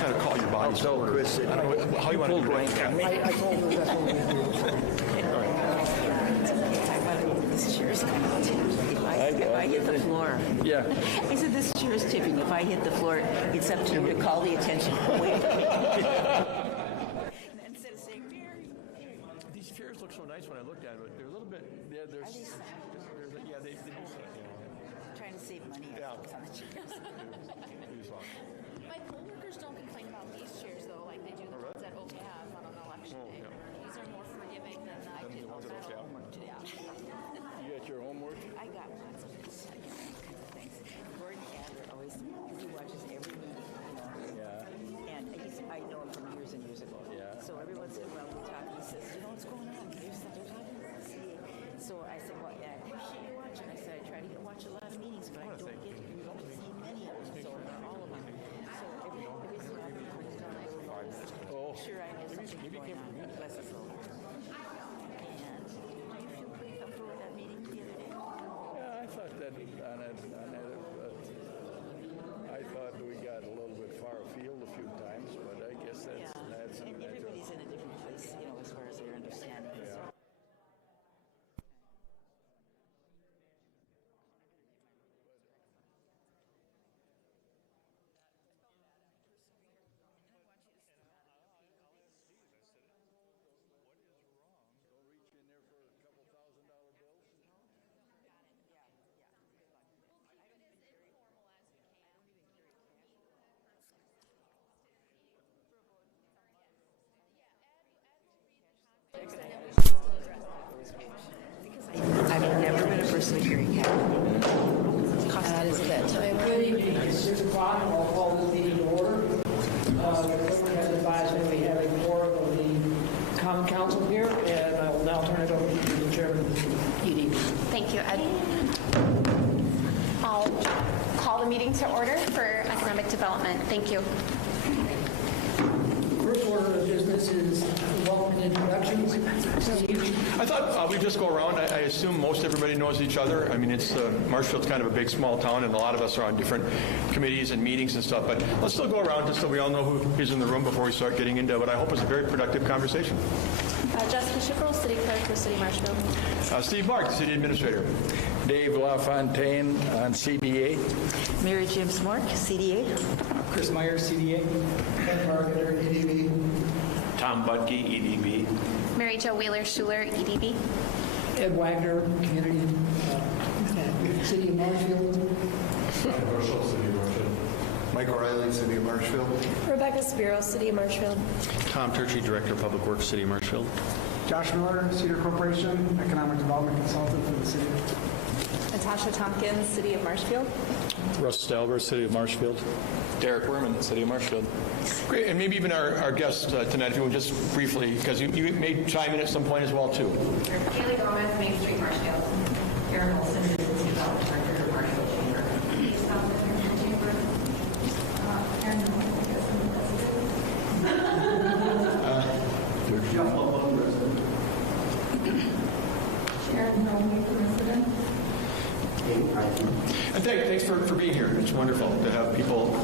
kind of call your body. So Chris, I don't know how you want to do it. Yeah. I told her that's what we do. This chair is kind of tipping. If I hit the floor. Yeah. I said, this chair is tipping. If I hit the floor, it's up to you to call the attention. Wait. Instead of saying, Mary. These chairs look so nice when I looked at them, but they're a little bit. Yeah, Are they soft? yeah, they do. Trying to save money on the chairs. My coworkers don't complain about these chairs though, like they do the ones that Oak have on an election day. These are more forgiving than I did the ones that Oak have? homework today. You got your homework? I got lots of this. I got all kinds of things. Gordon Adler always, he watches every meeting, Yeah. and I know him from years and years ago. Yeah. So every once in a while we talk, and he says, you know what's going on? There's something happening at the CA. So I said, well, yeah, I appreciate you watching. I said, I try to watch a lot of meetings, but I don't see many of them, so all of them. So every time I sure I know something's going on. Bless his soul. And do you feel pretty comfortable with that meeting the other day? Yeah, I thought that I thought we got a little bit far afield a few times, but I guess that's And everybody's in a different place, as far as their understanding. Yeah. I've never been a person of hearing cat. That is that time. It's 6 o'clock, and I'll call this meeting to order. The clerk has advised me we have a quorum of the common council here, and I will now turn it over to the chairman of the meeting. Thank you, Ed. I'll call the meeting to order for economic development. Thank you. First order of business is welcome and introductions. Steve? I thought we'd just go around. I assume most everybody knows each other. I mean, it's Marshfield's kind of a big, small town, and a lot of us are on different committees and meetings and stuff. But let's still go around just so we all know who is in the room before we start getting into what I hope is a very productive conversation. Jessica Schifferl, City Clerk for City Marshfield. Steve Mark, City Administrator. Dave LaFontaine on CDA. Mary James Mork, CDA. Chris Myers, CDA. Ken Marketer, EDB. Tom Budke, EDB. Mary Jo Wheeler-Schuler, EDB. Ed Wagner, Community, City of Marshfield. Mike O'Reilly, City of Marshfield. Rebecca Spiro, City of Marshfield. Tom Turchi, Director of Public Works, City of Marshfield. Josh Miller, Cedar Corporation, Economic Development Consultant for the city. Natasha Tompkins, City of Marshfield. Russ Stalber, City of Marshfield. Derek Werman, City of Marshfield. Great, and maybe even our guest tonight, if you would just briefly, because you may chime in at some point as well, too. Kaylee Gomez, Main Street, Marshfield. Erin Wilson, City Development Director of Marshfield Chamber. South Central Chamber. Erin President. And thanks for being here. It's wonderful to have people.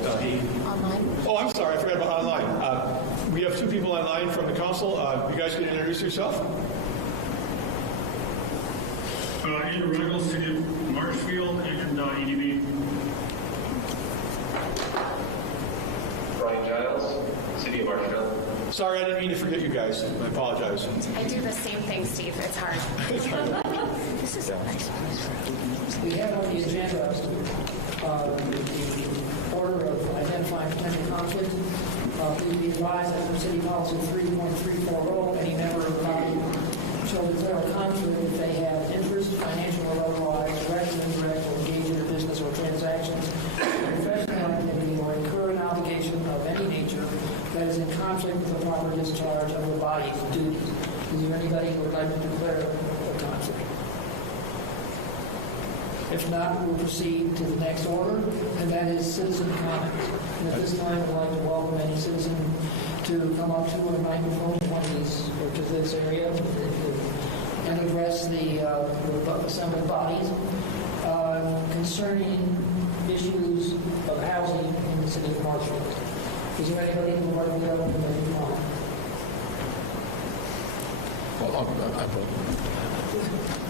Online. Oh, I'm sorry, I forgot about online. We have two people online from the council. You guys can introduce yourself. Andrew Reynolds, City of Marshfield, and EDB. Brian Giles, City of Marshfield. Sorry, I didn't mean to forget you guys. I apologize. I do the same thing, Steve. It's hard. This is a nice place for We have on the agenda the order of identifying potential conflict. Please be advised that under City Policy 3.340, any member of the body shall declare a conflict if they have interest, financial or otherwise, direct or indirect, or engage in a business or transactions, professional activity, or incur an obligation of any nature that is in conflict with the proper discharge of the body's duties. Is there anybody who would like to declare a conflict? If not, we'll proceed to the next order, and that is citizen comments. And at this time, I'd like to welcome any citizen to come up to a microphone, one of these, or to this area, and address the assembled bodies concerning issues of housing in the city of Marshfield. Is there anybody who would like to go into the call? Well,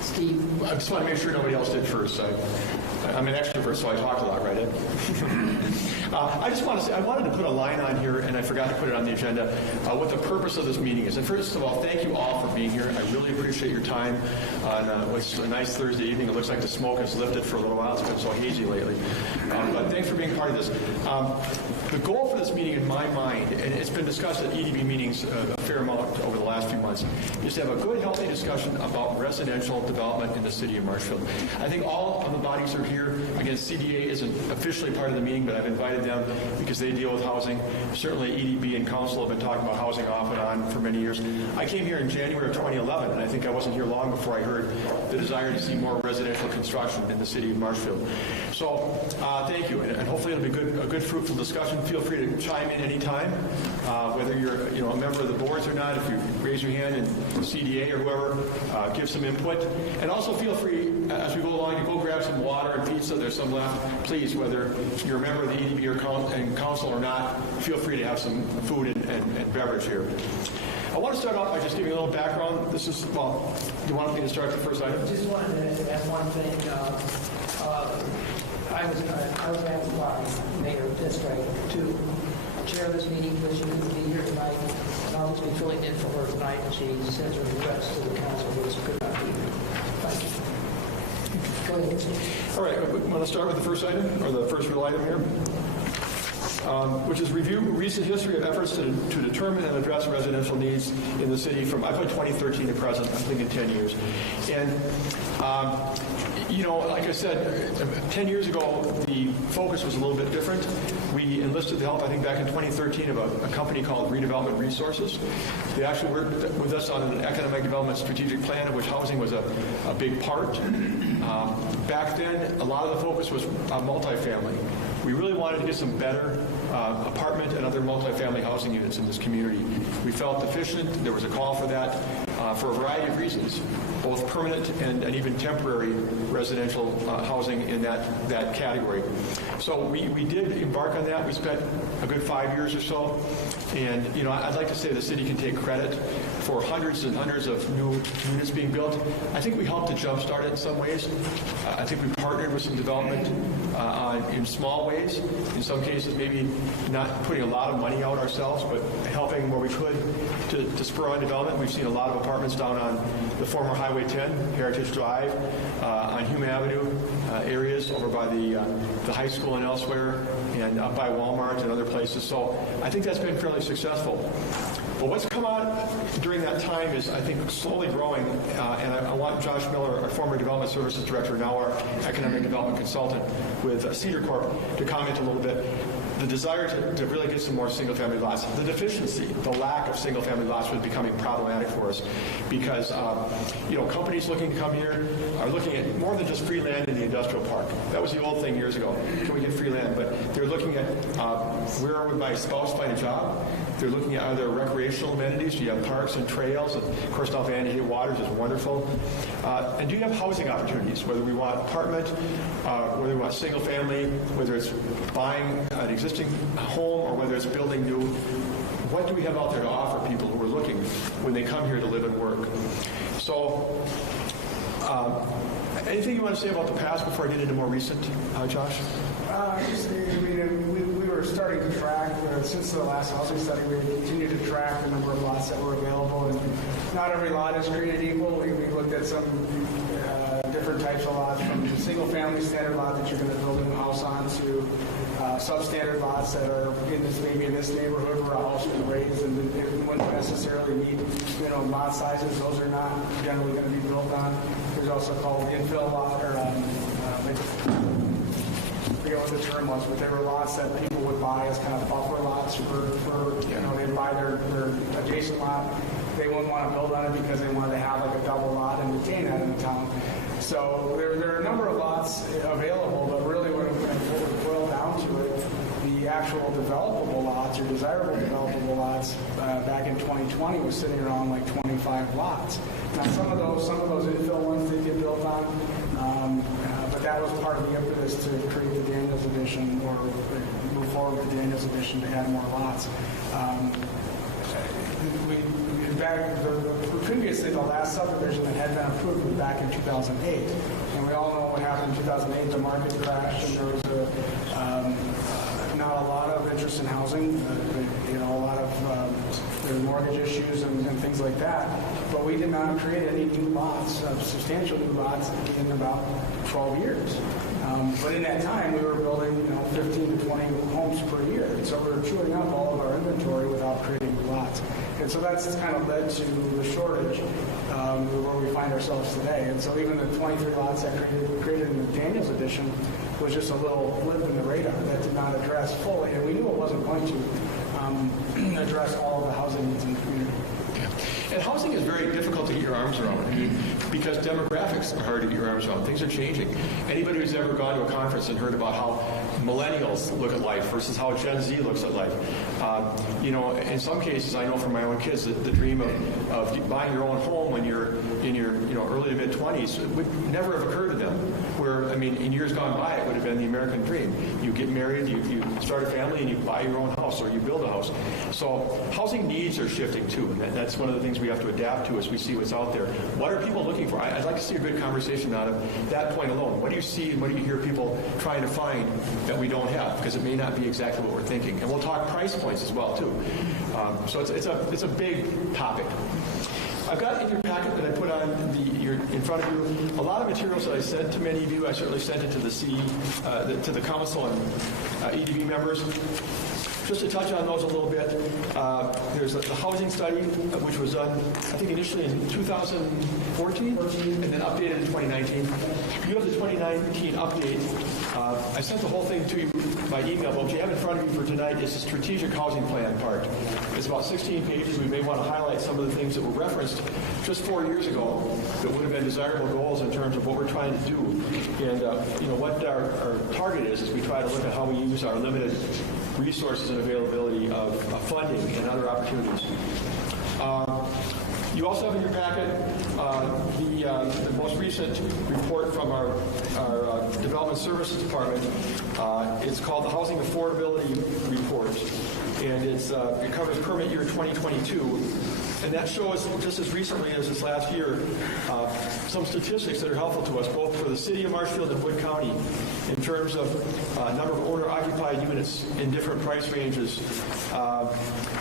Steve? I just want to make sure nobody else did first. I'm an extrovert, so I talk a lot, right, Ed? I just want to say, I wanted to put a line on here, and I forgot to put it on the agenda, what the purpose of this meeting is. And first of all, thank you all for being here. I really appreciate your time on what's a nice Thursday evening. It looks like the smoke has lifted for a little while. It's been so hazy lately. But thanks for being part of this. The goal for this meeting, in my mind, and it's been discussed at EDB meetings a fair amount over the last few months, is to have a good, healthy discussion about residential development in the city of Marshfield. I think all of the bodies are here. Again, CDA isn't officially part of the meeting, but I've invited them because they deal with housing. Certainly, EDB and council have been talking about housing off and on for many years. I came here in January of 2011, and I think I wasn't here long before I heard the desire to see more residential construction in the city of Marshfield. So, thank you, and hopefully it'll be a good, fruitful discussion. Feel free to chime in anytime, whether you're a member of the boards or not. If you raise your hand and CDA or whoever, give some input. And also feel free, as we go along, to go grab some water and pizza. There's some left. Please, whether you're a member of the EDB and council or not, feel free to have some food and beverage here. I want to start off by just giving a little background. This is, well, do you want me to start the first item? Just wanted to add one thing. I was asked by Mayor District to chair this meeting because she couldn't be here tonight. And I was filling in for her tonight, and she sends her regrets to the council because she could not be here. Thank you. Go ahead. All right, we want to start with the first item, or the first real item here, which is review recent history of efforts to determine and address residential needs in the city from, I put 2013 to present, I'm thinking 10 years. And, like I said, 10 years ago, the focus was a little bit different. We enlisted the help, I think, back in 2013 of a company called Redevelopment Resources. They actually worked with us on an economic development strategic plan, of which housing was a big part. Back then, a lot of the focus was on multifamily. We really wanted to get some better apartment and other multifamily housing units in this community. We felt deficient. There was a call for that for a variety of reasons, both permanent and even temporary residential housing in that category. So we did embark on that. We spent a good 5 years or so. And, I'd like to say the city can take credit for hundreds and hundreds of new units being built. I think we helped to jumpstart it in some ways. I think we partnered with some development in small ways. In some cases, maybe not putting a lot of money out ourselves, but helping where we could to spur on development. We've seen a lot of apartments down on the former Highway 10, Heritage Drive, on Hume Avenue areas over by the high school and elsewhere, and up by Walmart and other places. So I think that's been fairly successful. But what's come out during that time is, I think, slowly growing, and I want Josh Miller, our former Development Services Director, now our Economic Development Consultant with Cedar Corp, to comment a little bit. The desire to really get some more single-family lots, the deficiency, the lack of single-family lots was becoming problematic for us because, companies looking to come here are looking at more than just free land in the industrial park. That was the old thing years ago. Can we get free land? But they're looking at where would my spouse find a job? They're looking at other recreational amenities. Do you have parks and trails? And of course, now Vanity Waters is wonderful. And do you have housing opportunities, whether we want apartment, whether we want single family, whether it's buying an existing home or whether it's building new? What do we have out there to offer people who are looking when they come here to live and work? So, anything you want to say about the past before I get into more recent, Josh? We were starting to track, since the last housing study, we continued to track the number of lots that were available, and not every lot is created equal. We looked at some different types of lots, from the single-family standard lot that you're going to build a new house on to substandard lots that are maybe in this neighborhood where a house was raised and it wouldn't necessarily meet lot sizes. Those are not generally going to be built on. There's also called infill lot, or I forget what the term was, but there were lots that people would buy as kind of buffer lots for they'd buy their adjacent lot. They wouldn't want to build on it because they wanted to have like a double lot and retain that in the town. So there are a number of lots available, but really when it boiled down to it, the actual developable lots or desirable developable lots back in 2020 was sitting around like 25 lots. Now some of those infill ones did get built on, but that was part of the impetus to create the Daniels Edition or move forward with the Daniels edition to add more lots. Previously, the last subdivision that had been approved was back in 2008. And we all know what happened in 2008. The market crashed, and there was not a lot of interest in housing. A lot of there were mortgage issues and things like that. But we did not create any new lots, substantial new lots, in about 12 years. But in that time, we were building 15 to 20 homes per year. And so we were chewing up all of our inventory without creating new lots. And so that's kind of led to the shortage where we find ourselves today. And so even the 23 lots that created in the Daniels edition was just a little blip in the radar that did not address fully. And we knew it wasn't going to address all of the housing needs in the community. And housing is very difficult to get your arms around. I mean, because demographics are hard to get your arms around. Things are changing. Anybody who's ever gone to a conference and heard about how millennials look at life versus how Gen Z looks at life. In some cases, I know from my own kids that the dream of buying your own home when you're in your early to mid-20s would never have occurred to them. Where, in years gone by, it would have been the American dream. You get married, you start a family, and you buy your own house or you build a house. So housing needs are shifting too, and that's one of the things we have to adapt to as we see what's out there. What are people looking for? I'd like to see a good conversation out of that point alone. What do you see and what do you hear people trying to find that we don't have? Because it may not be exactly what we're thinking. And we'll talk price points as well too. So it's a big topic. I've got in your packet that I put on in front of you a lot of materials that I sent to many of you. I certainly sent it to the council and EDB members. Just to touch on those a little bit, there's the housing study, which was done, I think, initially in 2014, and then updated in 2019. You have the 2019 update. I sent the whole thing to you by email, but what you have in front of you for tonight is the strategic housing plan part. It's about 16 pages. We may want to highlight some of the things that were referenced just 4 years ago that would have been desirable goals in terms of what we're trying to do. And what our target is we try to look at how we use our limited resources and availability of funding and other opportunities. You also have in your packet the most recent report from our Development Services Department. It's called the Housing Affordability Report, and it covers permit year 2022. And that shows, just as recently as this last year, some statistics that are helpful to us, both for the city of Marshfield and Wood County, in terms of number of owner-occupied units in different price ranges.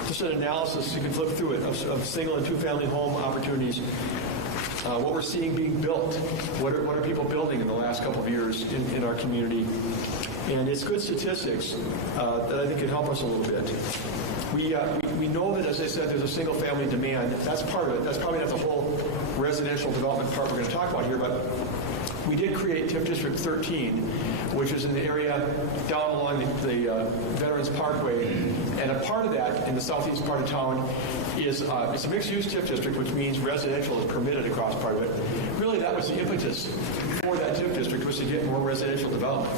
Just an analysis, you can flip through it, of single and two-family home opportunities. What we're seeing being built, what are people building in the last couple of years in our community. And it's good statistics that I think can help us a little bit. We know that, as I said, there's a single-family demand. That's part of it. That's probably not the whole residential development part we're going to talk about here, but we did create TIF District 13, which is in the area down along the Veterans Parkway. And a part of that, in the southeast part of town, is it's a mixed-use TIF district, which means residential is permitted across part of it. Really, that was the impetus for that TIF district, was to get more residential development.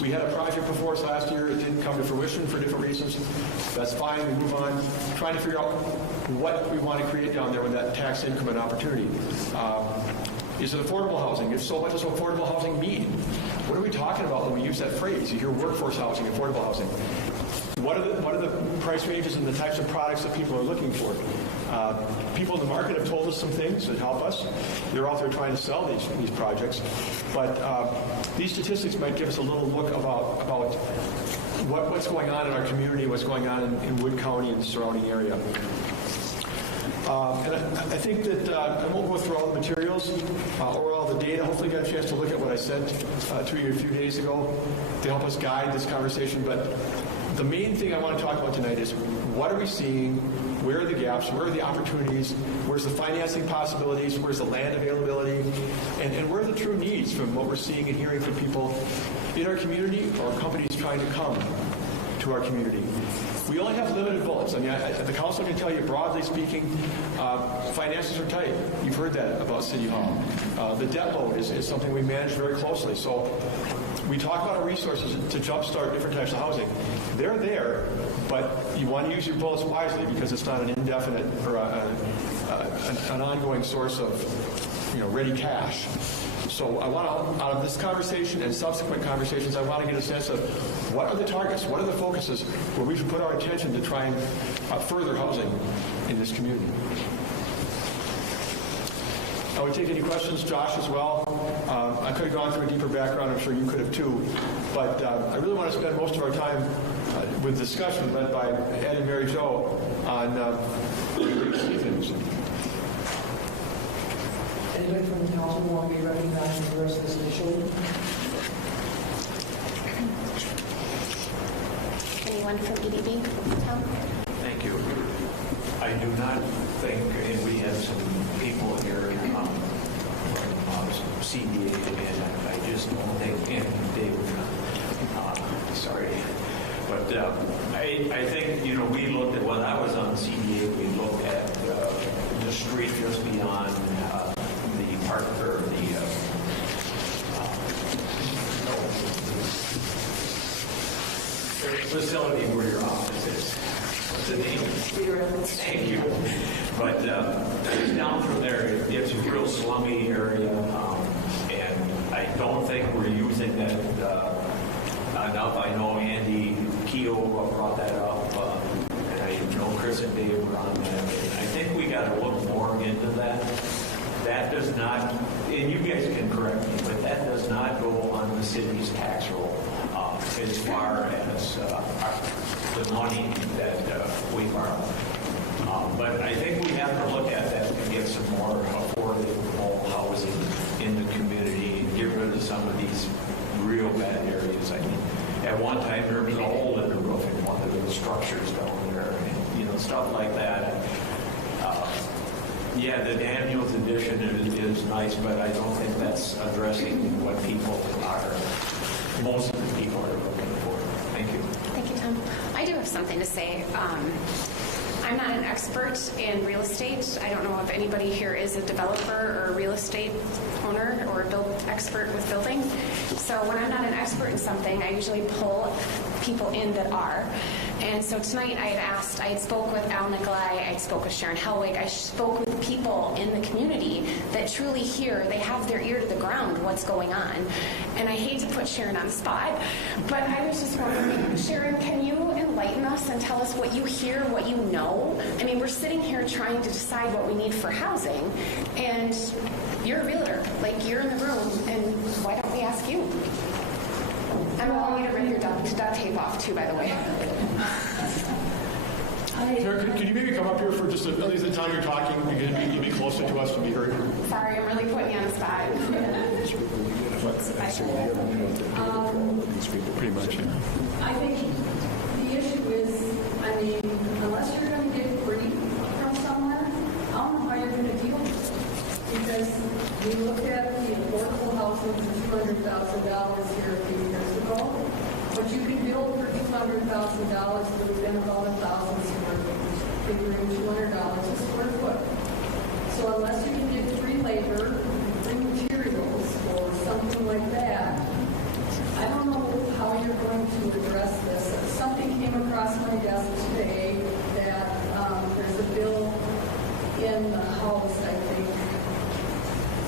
We had a project before us last year. It didn't come to fruition for different reasons. That's fine. We move on, trying to figure out what we want to create down there with that tax increment opportunity. Is it affordable housing? If so, what does affordable housing mean? What are we talking about when we use that phrase? You hear workforce housing, affordable housing. What are the price ranges and the types of products that people are looking for? People in the market have told us some things that help us. They're out there trying to sell these projects. But these statistics might give us a little look about what's going on in our community, what's going on in Wood County and the surrounding area. And I think that I won't go through all the materials or all the data. Hopefully you got a chance to look at what I sent to you a few days ago to help us guide this conversation. But the main thing I want to talk about tonight is what are we seeing? Where are the gaps? Where are the opportunities? Where's the financing possibilities? Where's the land availability? And where are the true needs from what we're seeing and hearing from people in our community or companies trying to come to our community? We only have limited bullets. I mean, the council can tell you, broadly speaking, finances are tight. You've heard that about City Hall. The debt load is something we manage very closely. So we talk about our resources to jumpstart different types of housing. They're there, but you want to use your bullets wisely because it's not an indefinite or an ongoing source of ready cash. So I want to, out of this conversation and subsequent conversations, I want to get a sense of what are the targets, what are the focuses where we should put our attention to try and further housing in this community. I would take any questions, Josh, as well. I could have gone through a deeper background. I'm sure you could have too. But I really want to spend most of our time with discussion led by Ed and Mary Jo on things. Anybody from the council want to be recognized and address this initially? Anyone from EDB? Tom? Thank you. I do not think, and we have some people here from CBA, and I just don't think, and Dave, sorry, but I think, we looked at, when I was on CBA, we looked at the street just beyond the park, or the facility where your office is. What's the name? Thank you. But down from there, it's a real slummy area, and I don't think we're using that enough. I know Andy Keogh brought that up, and I know Chris and Dave were on that. I think we got to look more into that. That does not, and you guys can correct me, but that does not go on the city's tax roll as far as the money that we borrow. But I think we have to look at that to get some more affordable housing in the community and get rid of some of these real bad areas. I mean, at one time there was a hole in the roof in one of the structures down there, and, stuff like that. Yeah, the Daniels edition is nice, but I don't think that's addressing what people are, most of the people are looking for. Thank you. Thank you, Tom. I do have something to say. I'm not an expert in real estate. I don't know if anybody here is a developer or a real estate owner or a expert with building. So when I'm not an expert in something, I usually pull people in that are. And so tonight I had spoke with Al Nicolai, I spoke with Sharon Helwig, I spoke with people in the community that truly hear, they have their ear to the ground, what's going on. And I hate to put Sharon on the spot, but I was just wondering, Sharon, can you enlighten us and tell us what you hear, what you know? I mean, we're sitting here trying to decide what we need for housing, and you're a realtor, like you're in the room, and why don't we ask you? I'm allowing you to rip your duct tape off too, by the way. Sarah, could you maybe come up here for just at least the time you're talking? You'd be closer to us to be heard. Sorry, I'm really putting you on the spot. Pretty much, yeah. I think the issue is, unless you're going to get free from somewhere, I don't know how you're going to deal with it. Because we looked at the affordable housing for $200,000 here a few years ago, but you can build for $200,000 within about 1,000 square feet, figuring $200 a square foot. So unless you can get free labor, free materials, or something like that, I don't know how you're going to address this. Something came across my desk today that there's a bill in the House, I think,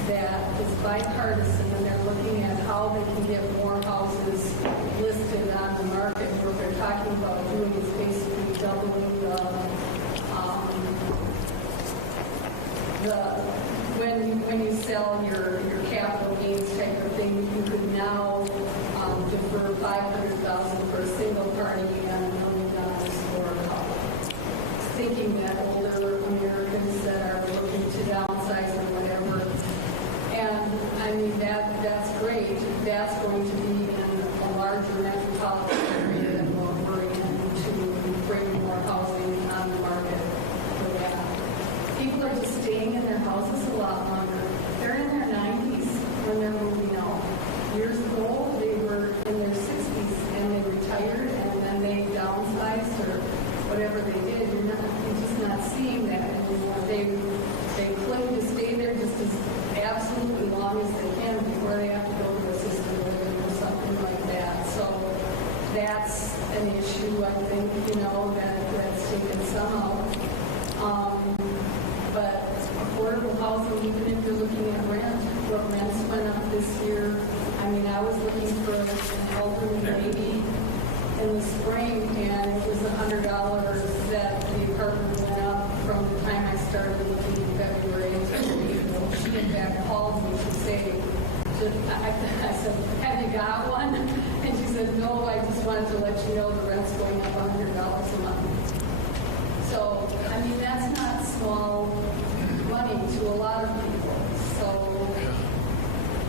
that is bipartisan, and they're looking at how they can get more houses listed on the market. What they're talking about doing is basically doubling when you sell your capital gains type of thing, you could now defer $500,000 for a single party and $1 million for a couple. Thinking that older Americans that are looking to downsize or whatever. And that's great. That's going to be in a larger metropolitan area that we're in to bring more housing on the market for that. People are just staying in their houses a lot longer. They're in their 90s when they're moving out. Years ago, they were in their 60s and they retired and then they downsized or whatever they did. You're just not seeing that anymore. They cling to stay there just as absolutely long as they can before they have to go to assisted living or something like that. So that's an issue, I think, that's taken some out. But affordable housing, even if you're looking at rent, what rents went up this year. I mean, I was looking for an elderly lady in the spring, and it was $100 that the apartment went up from the time I started looking in February until April. She came back and called me to say, I said, have you got one? And she said, no, I just wanted to let you know the rent's going up $100 a month. So, I mean, that's not small money to a lot of people. So,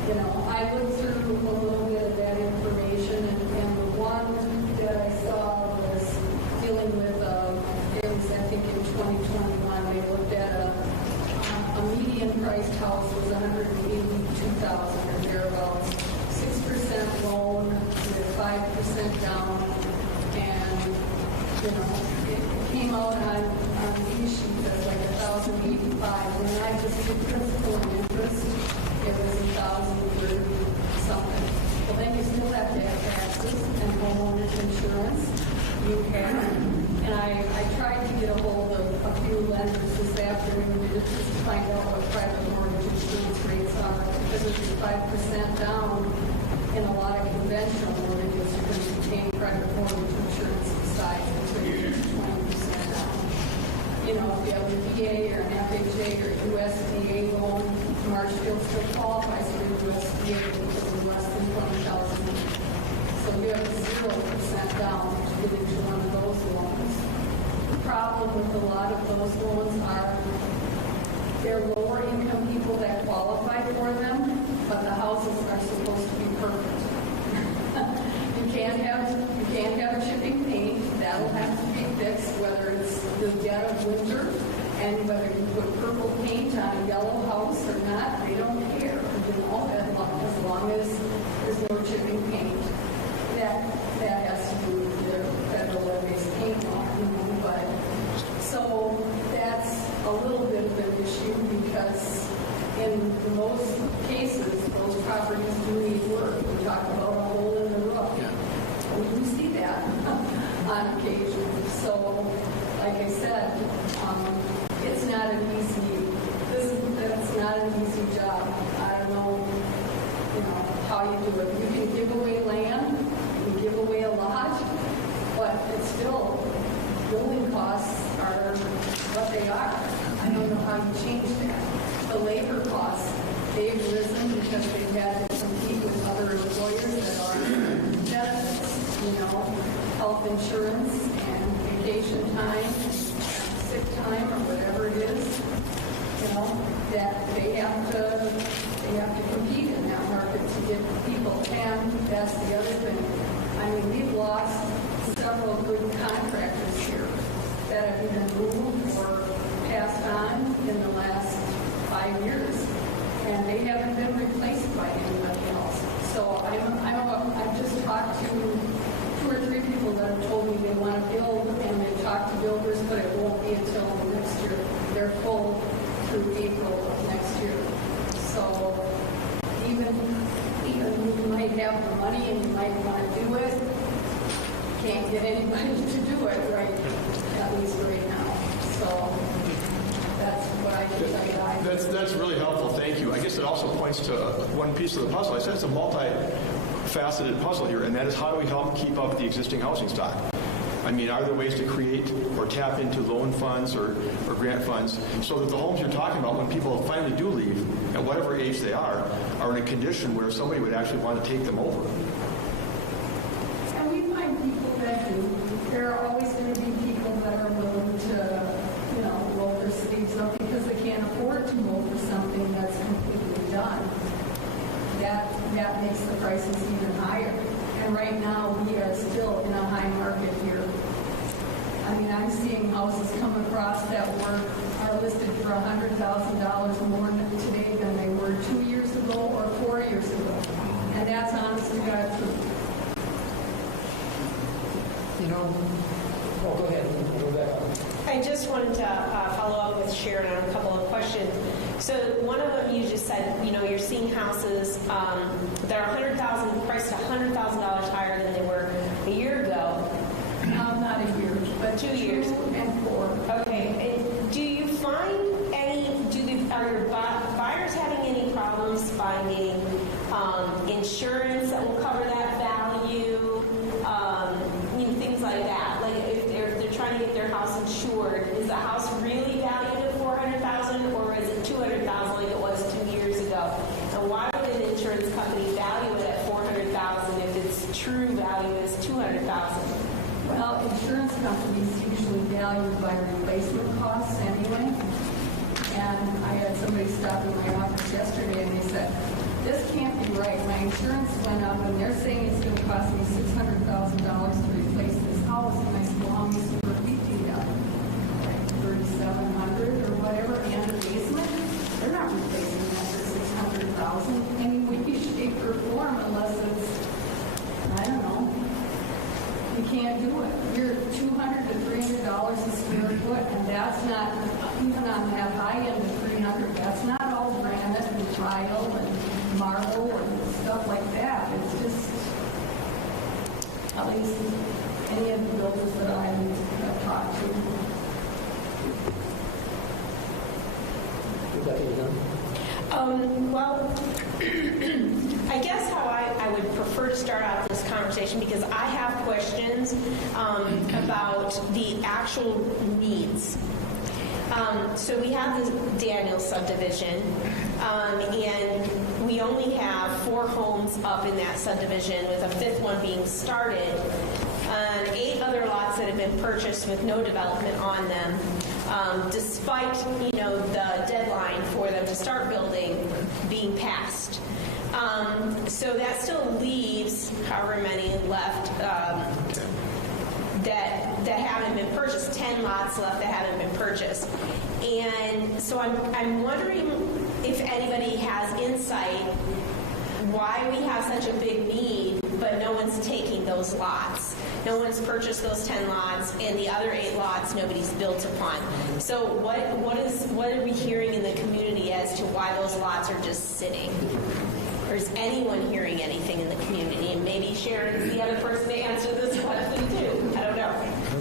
you know, I looked through a little bit of that information, and the one that I saw was dealing with, it was, I think, in 2021, they looked at a median priced house was $182,000 or thereabouts, 6% loan with 5% down, and, you know, it came out on these sheets as like $1,085. When I just did principal and interest, it was $1,030 something. Well, then you still have to have taxes and homeowners insurance. You can. And I tried to get a hold of a few lenders this afternoon just to find out what private mortgage insurance rates are, because if you're 5% down in a lot of conventional mortgages, you're going to be paying private mortgage insurance besides until you're 20% down. You know, if you have a VA or an FHA or USDA loan, Marshfield still qualifies for USDA because it's less than $20,000. So you have 0% down to get into one of those loans. The problem with a lot of those loans are they're lower income people that qualify for them, but the houses are supposed to be perfect. You can't have a chipping paint. That'll have to be fixed, whether it's the dead of winter, and whether you put purple paint on a yellow house or not, they don't care. You know, as long as there's no chipping paint. That has to do with the federal lead-based paint law, you know, but so that's a little bit of an issue because in most cases, those properties do need work. We talk about a hole in the roof. Yeah. We do see that on occasion. So, like I said, it's not an that's not an easy job. I don't know, you know, how you do it. You can give away land, you can give away a lot, but it's still, building costs are what they are. I don't know how you change that. The labor costs, they've risen because they've had to compete with other employers that are benefits, you know, health insurance and vacation time, sick time, or whatever it is, you know, that they have to compete in that market to get people. And that's the other thing. I mean, we've lost several good contractors here that have either moved or passed on in the last 5 years, and they haven't been replaced by anybody else. So I've just talked to 2 or 3 people that have told me they want to build, and they talk to builders, but it won't be until next year. They're full through April of next year. So even you might have the money and you might want to do it, can't get anybody to do it right, at least right now. So that's what I can tell you. That's really helpful. Thank you. I guess it also points to one piece of the puzzle. I said it's a multi-faceted puzzle here, and that is how do we help keep up the existing housing stock? I mean, are there ways to create or tap into loan funds or grant funds so that the homes you're talking about, when people finally do leave, at whatever age they are in a condition where somebody would actually want to take them over? And we find people that do. There are always going to be people that are willing to, you know, roll their sleeves up because they can't afford to go for something that's completely done. That makes the prices even higher. And right now, we are still in a high market here. I mean, I'm seeing houses come across that are listed for $100,000 more today than they were 2 years ago or 4 years ago. And that's honestly God true. You know, go ahead. Rebecca. I just wanted to follow up with Sharon on a couple of questions. So one of them, you just said, you know, you're seeing houses that are priced $100,000 higher than they were a year ago. Not a year, but 2 years. 2 and 4. Okay. And do you find are your buyers having any problems buying is the house really valued at $400,000, or is it $200,000 like it was 2 years ago? And why would an insurance company value it at $400,000 if its true value is $200,000? Well, insurance companies usually value by replacement costs anyway. And I had somebody stop in my office yesterday and they said, this can't be right. My insurance went up and they're saying it's going to cost me $600,000 to replace this house. And I said, well, how many square feet do you have? Like 3,700 or whatever, and a basement? They're not replacing that for $600,000 any way, shape, or form unless it's, I don't know. You can't do it. You're $200 to $300 a square foot, and that's not, even on that high end of $300, that's not all granite and tile and marble and stuff like that. It's just, at least any of the builders that I've talked to. Well, I guess how I would prefer to start out this conversation, because I have questions about the actual needs. So we have this Daniel subdivision, and we only have 4 homes up in that subdivision, with a 5th one being started, and 8 other lots that have been purchased with no development on them, despite the deadline for them to start building being passed. So that still leaves however many left that haven't been purchased, 10 lots left that haven't been purchased. And so I'm wondering if anybody has insight why we have such a big need, but no one's taking those lots. No one's purchased those 10 lots, and the other 8 lots nobody's built upon. So what are we hearing in the community as to why those lots are just sitting? Or is anyone hearing anything in the community? And maybe Sharon's the other person to answer this question too. I don't know.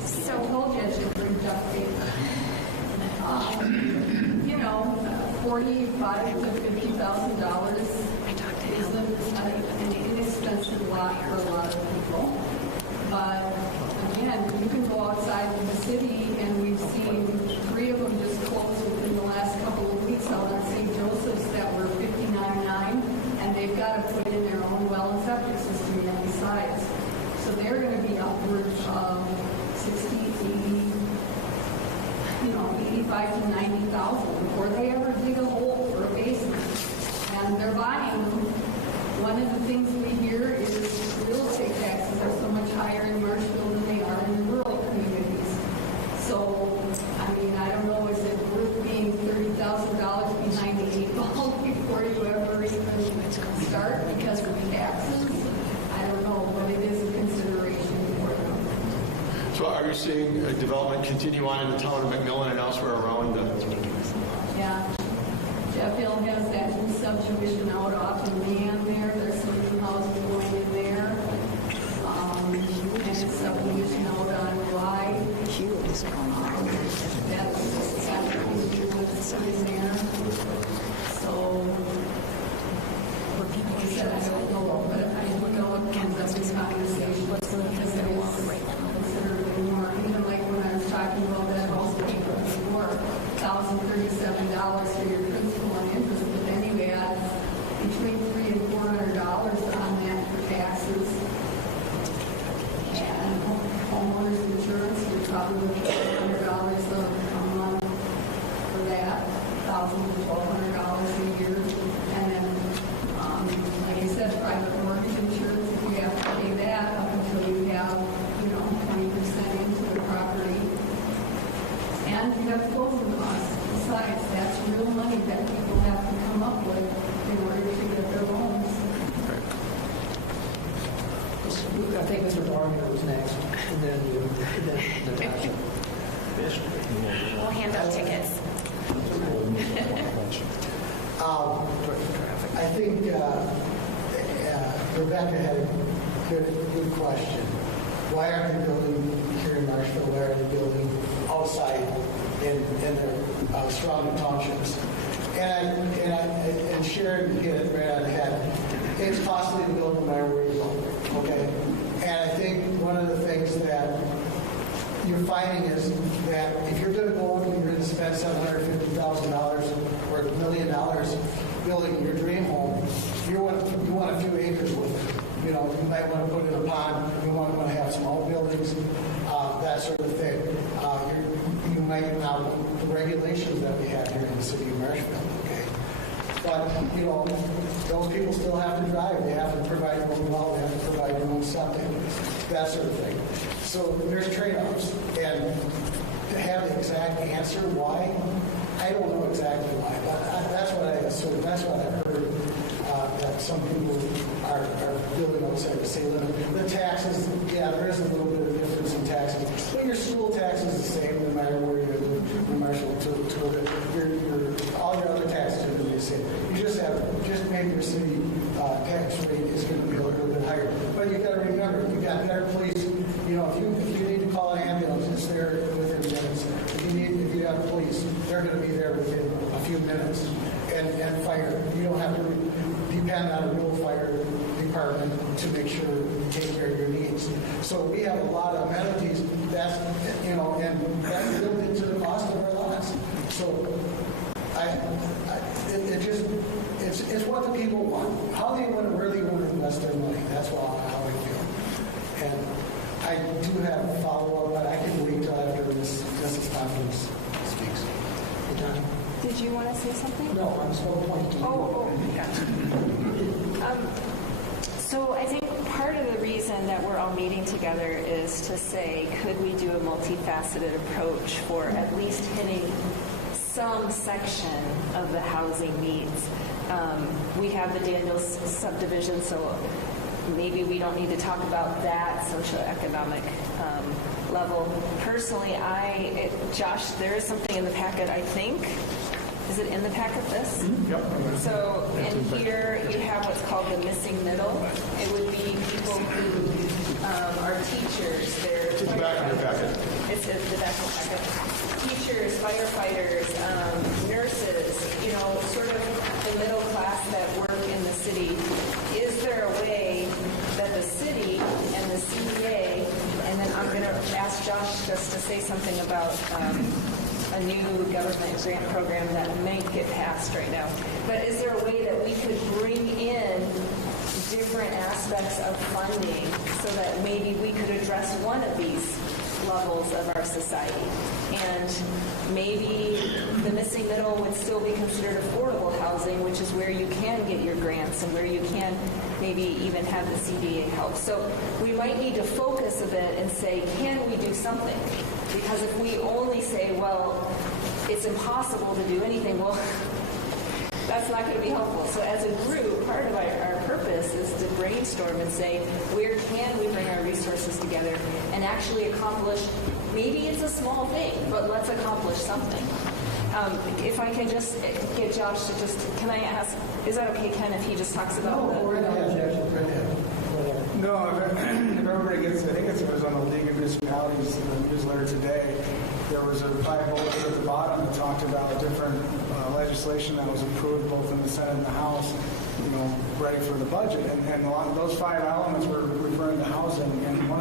So told you I should bring duct tape. $45,000 to $50,000 isn't an inexpensive lot for a lot of people. But again, you can go outside of the city, and we've seen 3 of them just close within the last couple of weeks out on St. Joseph's that were $59,900, and they've got to put in their own well and septic system on the sides. So they're going to be upwards of 60, 80, 85 to 90,000 before they ever dig a hole for a basement. And they're buying them. One of the things we hear is real estate taxes are so much higher in Marshfield than they are in the rural communities. So, I mean, I don't know, is it worth being $30,000 behind the 8 ball before you ever even start because of taxes? I don't know, but it is a consideration for them. So are you seeing development continue on in the town of McMillan and elsewhere around? Yeah. Jeff Hill has that new subdivision out off in Leanne there. There's some new houses going in there. And a subdivision out on Y. That's actually what's in there. So, like I said, I don't know, but I don't know what comes up in conversation. What's going to considerably more. Even like when I was talking about that house before, $1,037 for your principal and interest, but then you add between $300 and $400 on that for taxes. And homeowners insurance, you're probably looking at $100 a month for that, $1,000 to $1,200 a year. And then, like I said, private mortgage insurance, if you have to pay that up until you have, 20% into the property. And you have closing costs. Besides, that's real money that people have to come up with in order to get their loans. I think Mr. Barger was next, and then you, and then Natasha. We'll hand out tickets. I think Rebecca had a good question. Why aren't they building here in Marshfield? Why are they building outside in their surrounding townships? And Sharon hit it right on the head. It's costly to build no matter where you go, okay? And I think one of the things that you're finding is that if you're going to go might not want the regulations that we have here in the city of Marshfield, okay? But, you know, those people still have to drive. They have to provide their own well, they have to provide their own septic, that sort of thing. So there's trade-offs. And to have the exact answer why, I don't know exactly why, but that's what I assume. That's what I've heard, that some people are building outside the city limit. The taxes, yeah, there is a little bit of difference in taxes. But your school tax is the same no matter where you live in Marshall. All your other taxes are going to be the same. You just maybe your city tax rate is going to be a little bit higher. But you got to remember, you got better police. You know, if you need to call an ambulance, it's there within minutes. If you have police, they're going to be there within a few minutes. And fire, you don't have to depend on a real fire department to make sure you take care of your needs. So we have a lot of amenities that's, you know, and that's built into the cost of our lots. So it's what the people want. How they really want to invest their money. That's how I feel. And I do have a follow-up, but I can wait till after Mrs. Tompkins speaks. Hey, John? Did you want to say something? No, I'm still pointing. So I think part of the reason that we're all meeting together is to say, could we do a multifaceted approach for at least hitting some section of the housing needs? We have the Daniels subdivision, so maybe we don't need to talk about that socioeconomic level. Personally, Josh, there is something in the packet, I think. Is it in the packet, this? Yep. So in here, you have what's called the missing middle. It would be people who are teachers. They're It's the back of your packet. It's at the back of the packet. Teachers, firefighters, nurses, you know, sort of the middle class that work in the city. Is there a way that the city and the CDA, and then I'm going to ask Josh just to say something about a new government grant program that might get passed right now. But is there a way that we could bring in different aspects of funding so that maybe we could address one of these levels of our society? And maybe the missing middle would still be considered affordable housing, which is where you can get your grants and where you can maybe even have the CDA help. So we might need to focus a bit and say, can we do something? Because if we only say, well, it's impossible to do anything, well, that's not going to be helpful. So as a group, part of our purpose is to brainstorm and say, where can we bring our resources together and actually accomplish, maybe it's a small thing, but let's accomplish something. If I can just get Josh to can I ask, is that okay, Ken, if he just talks about No, if everybody gets, I think it was on the League of Municipalities newsletter today, there was a 5 bullets at the bottom that talked about different legislation that was approved both in the Senate and the House, you know, ready for the budget. And a lot of those 5 elements were referring to housing. And one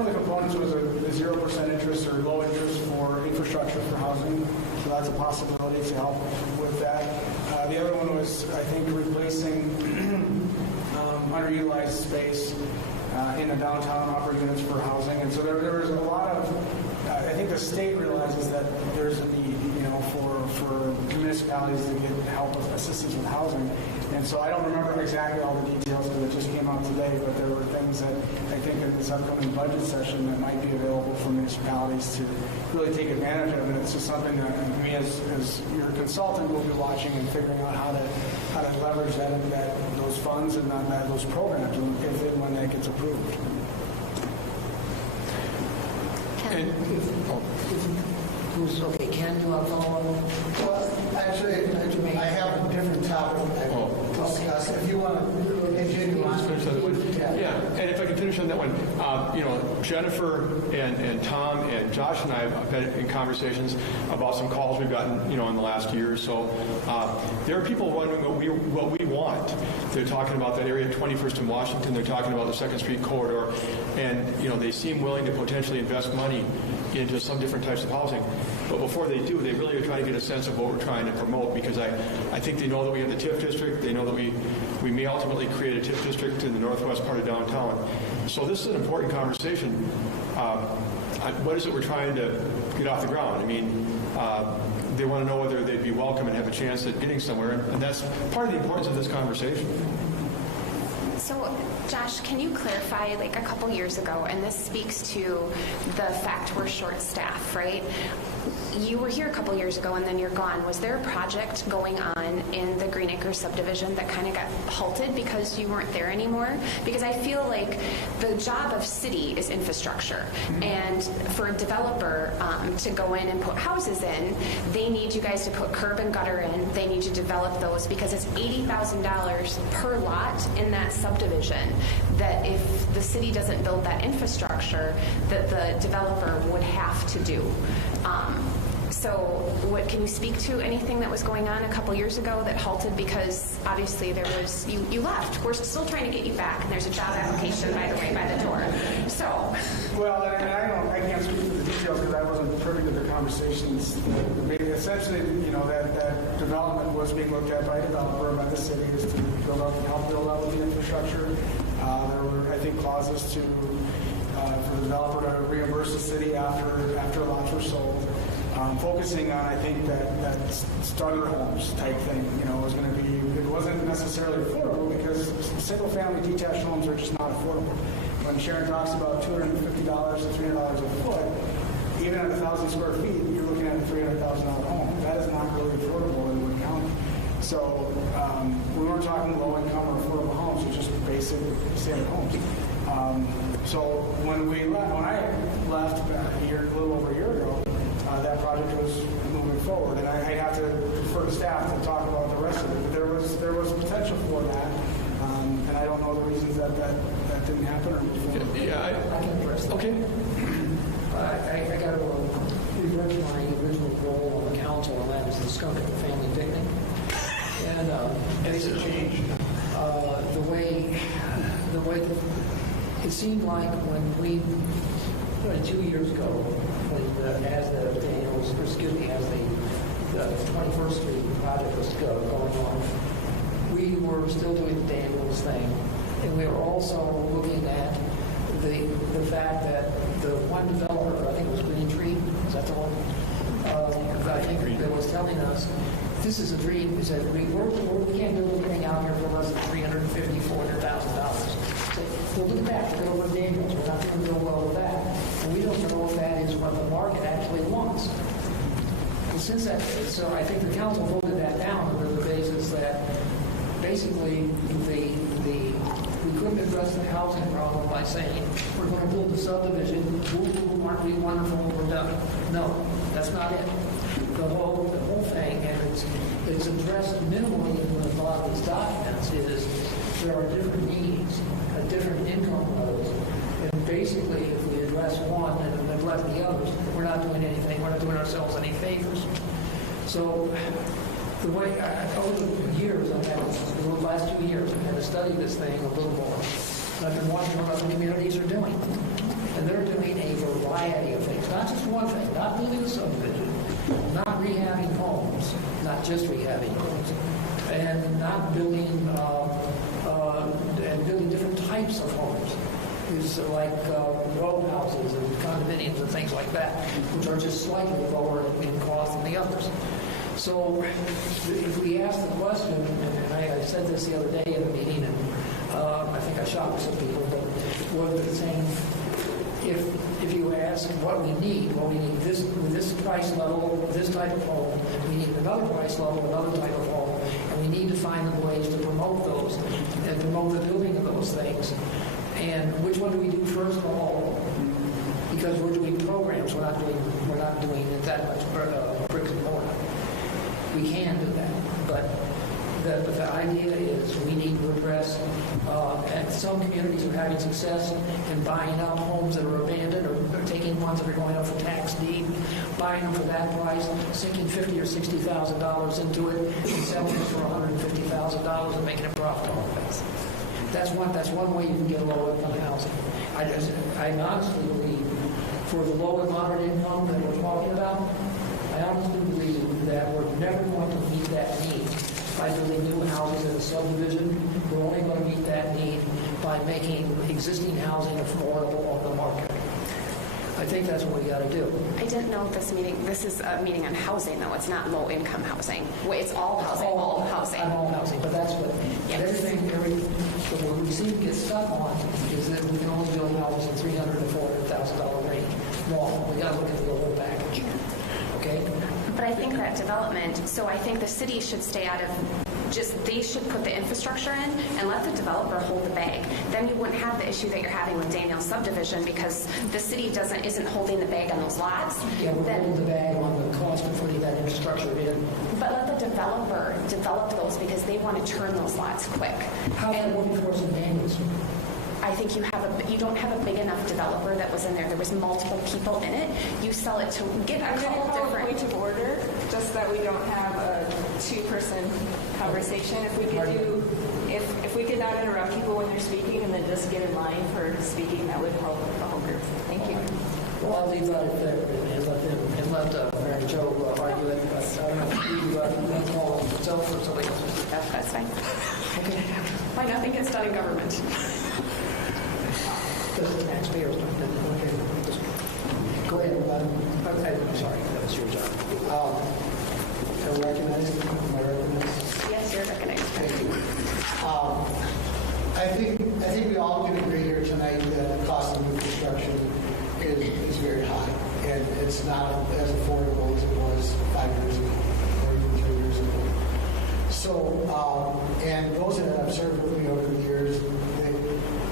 of the components was a 0% interest or low interest for infrastructure for housing. So that's a possibility to help with that. The other one was, I think, replacing underutilized space in the downtown upper units for housing. And so there was a lot of, I think the state realizes that there's a need, you know, for municipalities to get help with assistance with housing. And so I don't remember exactly all the details because it just came out today, but there were things that I think in this upcoming budget session that might be available for municipalities to really take advantage of. And it's just something that me as your consultant will be watching and figuring out how to leverage those funds and those programs if and when that gets approved. Okay, Ken, you want to follow up? Well, actually, I have a different topic I will discuss. If you want to continue on. Yeah, and if I can finish on that one, you know, Jennifer and Tom and Josh and I have been in conversations about some calls we've gotten, you know, in the last year or so. There are people wondering what we want. They're talking about that area, 21st and Washington. They're talking about the 2nd Street corridor, and you know, they seem willing to potentially invest money into some different types of housing. But before they do, they really are trying to get a sense of what we're trying to promote, because I think they know that we have the TIF district. They know that we may ultimately create a TIF district in the northwest part of downtown. So this is an important conversation. What is it we're trying to get off the ground. I mean, they want to know whether they'd be welcome and have a chance at getting somewhere, and that's part of the importance of this conversation. So, Josh, can you clarify, like a couple years ago, and this speaks to the fact we're short-staffed, right? You were here a couple years ago and then you're gone. Was there a project going on in the Green Acres subdivision that kind of got halted because you weren't there anymore? Because I feel like the job of city is infrastructure. And for a developer to go in and put houses in, they need you guys to put curb and gutter in. They need to develop those because it's $80,000 per lot in that subdivision that if the city doesn't build that infrastructure, that the developer would have to do. So what can you speak to anything that was going on a couple years ago that halted because obviously there was, you left. We're still trying to get you back and there's a job application, by the way, by the door. So. Well, and I can't speak to the details because I wasn't privy to the conversations. Maybe essentially, that development was being looked at by a developer, by the city, is to help build out the infrastructure. There were, I think, clauses for the developer to reimburse the city after lots were sold. Focusing on, I think, that starter homes type thing, was going to be, it wasn't necessarily affordable because single-family detached homes are just not affordable. When Sharon talks about $250 to $300 a foot, even at 1,000 square feet, you're looking at a $300,000 home. That is not really affordable in Wood County. So we weren't talking low-income or affordable homes, it's just basic standard homes. So when I left a little over a year ago, that project was moving forward, and I have to defer to staff to talk about the rest of it. But there was potential for that, and I don't know the reasons that didn't happen or move forward. I can address that. Okay. I got to revert to my original role on the council, and that was the skunk at the family picnic. And it's changed. The way it seemed like when we 2 years ago, as the 21st Street project was going on, we were still doing the Daniels thing, and we were also looking at the fact that the one developer, I think it was Green Tree, is that the one? I think that was telling us, this is a dream. He said, we can't build anything out here for less than $350,000, $400,000. So look at that. We're going to Daniels. We're not going to go well with that. And we don't know if that is what the market actually wants. And since that, so I think the council voted that down under the basis that basically we couldn't address the housing problem by saying, we're going to build the subdivision, aren't we wonderful, we're done. No, that's not it. The whole thing, and it's addressed minimally in a lot of these documents, is there are different needs, different income levels, and basically if we address one and neglect the others, we're not doing anything, we're not doing ourselves any favors. So the way, over the years, the last 2 years, I've had to study this thing a little more. And I've been watching what other communities are doing. And they're doing a variety of things, not just one thing, not building a subdivision, not rehabbing homes, not just rehabbing homes, and not building and building different types of homes. It's like row houses and condominiums and things like that, which are just slightly lower in cost than the others. So if we ask the question, and I said this the other day in a meeting, and I think I shocked some people, but what they're saying, if you ask what we need, well, we need this price level, this type of home, we need another price level, another type of home, and we need to find the ways to promote those and promote the building of those things. And which one do we do first of all? Because we're doing programs, we're not doing that much bricks and mortar. We can do that, but the idea is we need to address, and some communities are having success in buying up homes that are abandoned or taking ones that are going up for tax deed, buying them for that price, sinking $50,000 or $60,000 into it, and selling it for $150,000 and making a profit on it. That's one way you can get low income housing. I honestly believe for the low and moderate income that we're talking about, I honestly believe that we're never going to meet that need by building new houses in a subdivision. We're only going to meet that need by making existing housing affordable on the market. I think that's what we got to do. I didn't know this is a meeting on housing, though. It's not low-income housing. It's all housing, all housing. All housing, but that's what, what we seem to get stuck on is that we can only build houses in $300,000 to $400,000 range. No, we got to look at the whole package, okay? But I think that development, so I think the city should stay out of, they should put the infrastructure in and let the developer hold the bag. Then you wouldn't have the issue that you're having with Daniel subdivision because the city isn't holding the bag on those lots. Yeah, we're holding the bag on the cost of putting that infrastructure in. But let the developer develop those because they want to turn those lots quick. How can we enforce the manuals? I think you don't have a big enough developer that was in there. There was multiple people in it. You sell it to get a couple different. Point of order, just that we don't have a two-person conversation. If we could do, if we could not interrupt people when they're speaking and then just get in line for speaking, that would help the whole group. Thank you. Well, I'll leave that there and let Mary Jo argue it. But I don't know if you call himself or something else. That's fine. Okay. Why nothing gets done in government? The taxpayers. Okay. Go ahead. I'm sorry. That was your job. Am I recognized? Am I recognized? Yes, you're recognized. Thank you. I think we all can agree here tonight that the cost of new construction is very high, and it's not as affordable as it was 5 years ago or even 3 years ago. So, and those that have served with me over the years,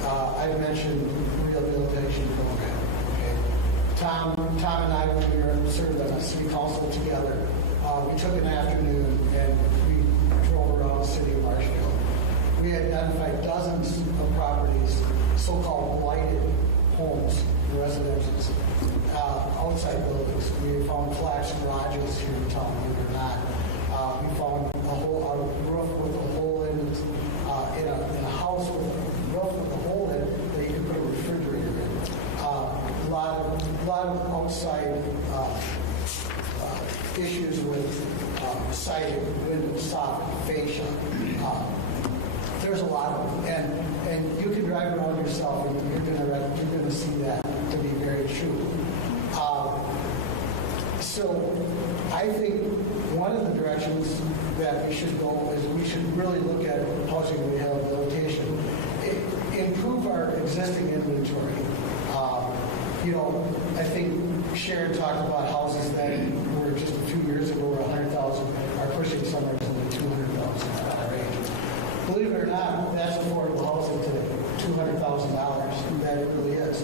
I've mentioned rehabilitation program. Okay? Tom and I, when we were served on a city council together, we took an afternoon and we drove around the city of Marshfield. We identified dozens of properties, so-called blighted homes, residences, outside buildings. We found collapsed garages here in town, believe it or not. We found a roof with a hole in it, in a house with a roof with a hole in it that you could put a refrigerator in. A lot of outside issues with siding, windows, soffit, fascia. There's a lot of them, and you can drive around yourself, and you're going to see that to be very true. So I think one of the directions that we should go is we should really look at housing rehabilitation, improve our existing inventory. I think Sharon talked about houses that were just a few years ago were 100,000 are pushing somewhere in the $200,000 range. Believe it or not, that's affordable housing today, $200,000. That it really is.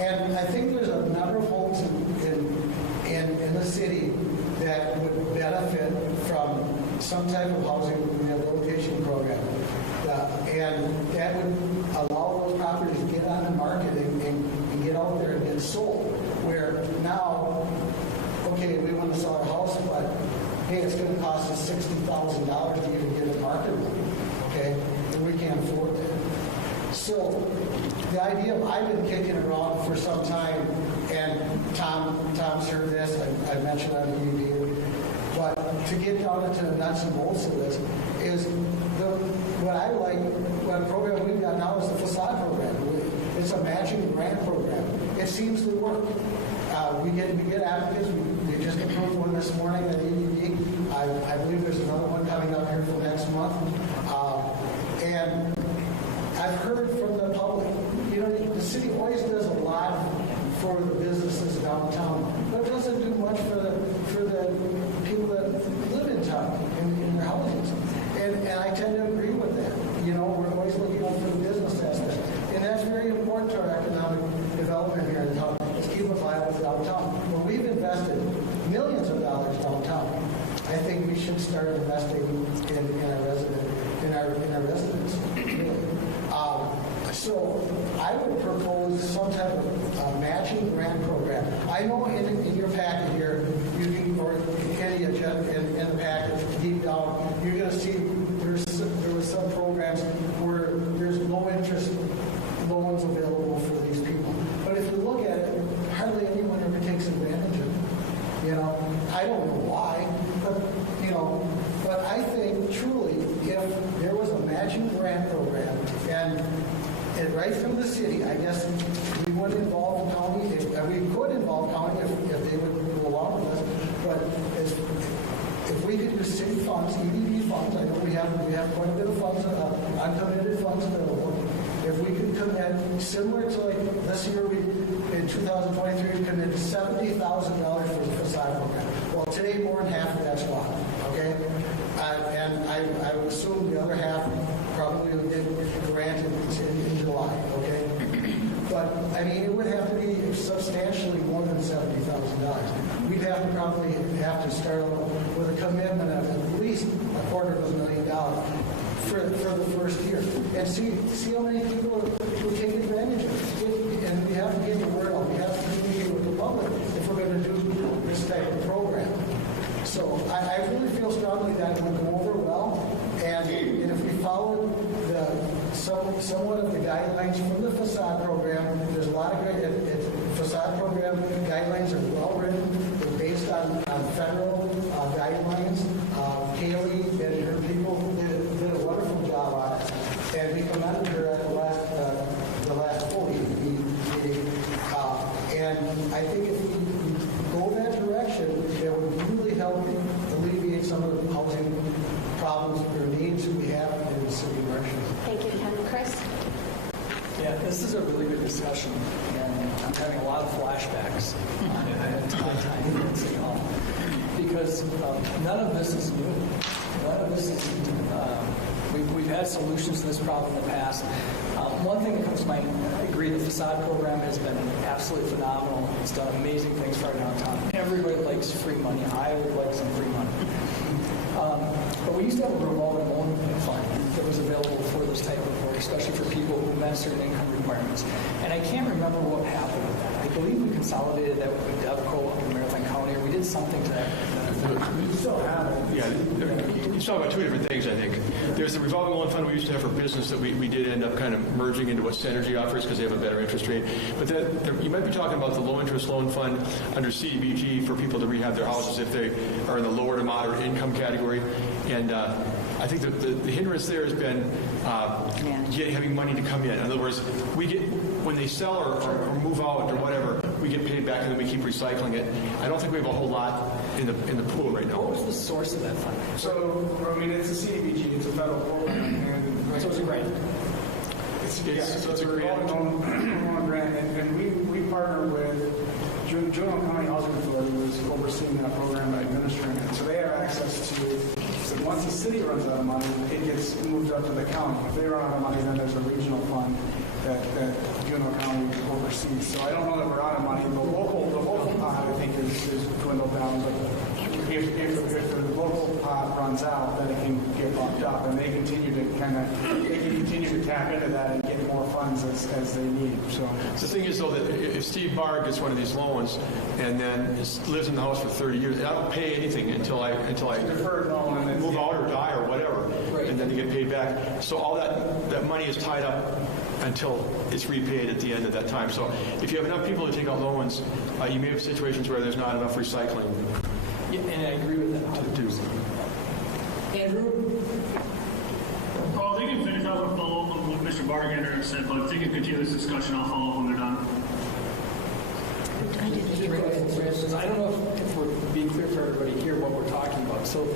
And I think there's a number of homes in the city that would benefit from some type of housing rehabilitation program. And that would allow those properties to get on the market and get out there and get sold. Where now, okay, we want to sell our house, but hey, it's going to cost us $60,000 to even get it marketable. Okay, and we can't afford that. So the idea of I've been kicking around for some time, and Tom's heard this. I mentioned on the EV, but to get down into the nuts and bolts of this is what program we've got now is the facade program. It's a matching grant program. It seems to work. We get applicants. We just approved one this morning at ED. I believe there's another one coming up here for next month. And I've heard from the public, the city always does a lot for the businesses downtown, but it doesn't do much for the people that live in town, in their houses. And I tend to agree with that. We're always looking out for the business aspect. And that's very important to our economic development here in town. Let's keep it viable downtown. Well, we've invested millions of dollars downtown. I think we should start investing in our residents. So I would propose some type of matching grant program. I know in your packet here, or any agenda in the packet deep down, you're going to see there were some programs where there's low interest loans available for these people. But if you look at it, hardly anyone ever takes advantage of it. I don't know why, but I think truly if there was a matching grant program and and right from the city, I guess we would involve the county, we could involve county if they would go along with us, but if we could use city funds, EDB funds, I know we have quite a bit of funds, uncommitted funds available. If we could commit, similar to like this year, in 2023, we committed $70,000 for the facade program. Well, today more than half of that's gone, okay? And I would assume the other half probably will get granted in July, okay? But, I mean, it would have to be substantially more than $70,000. We'd have to probably have to start with a commitment of at least $250,000 for the first year. And see how many people will take advantage of it. And we have to get the word out. We have to communicate with the public if we're going to do this type of program. So I really feel strongly that it would go over well. And if we follow somewhat of the guidelines from the facade program, there's a lot of great facade program guidelines are well written. They're based on federal guidelines. Kaylee and her people did a wonderful job on it, and we commended her at the last vote meeting. And I think if we go that direction, it would really help alleviate some of the housing problems or needs we have in the city of Marshfield. Thank you, Ken. Chris? Yeah, this is a really good discussion, and I'm having a lot of flashbacks on time here at City Hall. Because none of this is new. None of this is, we've had solutions to this problem in the past. One thing that comes to mind, I agree, the facade program has been absolutely phenomenal. It's done amazing things for our downtown. Everybody likes free money. I would like some free money. But we used to have a revolving loan fund that was available for this type of work, especially for people who met certain income requirements. And I can't remember what happened with that. I believe we consolidated that with DevCo up in Marathon County, or we did something to that. We still have it. Yeah, you talk about two different things, I think. There's the revolving loan fund we used to have for business that we did end up kind of merging into what Synergy offers because they have a better interest rate. But you might be talking about the low interest loan fund under CDBG for people to rehab their houses if they are in the lower to moderate income category. And I think the hindrance there has been having money to come in. In other words, we get when they sell or move out or whatever, we get paid back and then we keep recycling it. I don't think we have a whole lot in the pool right now. What was the source of that fund? So, I mean, it's a CDBG, it's a federal program, and so it's a grant. It's a revolving grant, and we partner with Juneau County Housing Authority, who's overseeing that program and administering it. So they have access to. So once the city runs out of money, it gets moved up to the county. If they run out of money, then there's a regional fund that Juneau County oversees. So I don't know that we're out of money. The local pot, I think, is dwindled down. But if the local pot runs out, then it can get bumped up, and they can continue to tap into that and get more funds as they need. So the thing is, though, that if Steve Barr gets one of these loans and then lives in the house for 30 years, I don't pay anything until I move out or die or whatever, and then you get paid back. So all that money is tied up until it's repaid at the end of that time. So if you have enough people to take out loans, you may have situations where there's not enough recycling. Yeah, and I agree with that. Andrew? Well, they can finish. I want to follow up on what Mr. Bargander said, but if they can continue this discussion, I'll follow up when they're done. I don't know if we're being clear for everybody here what we're talking about. So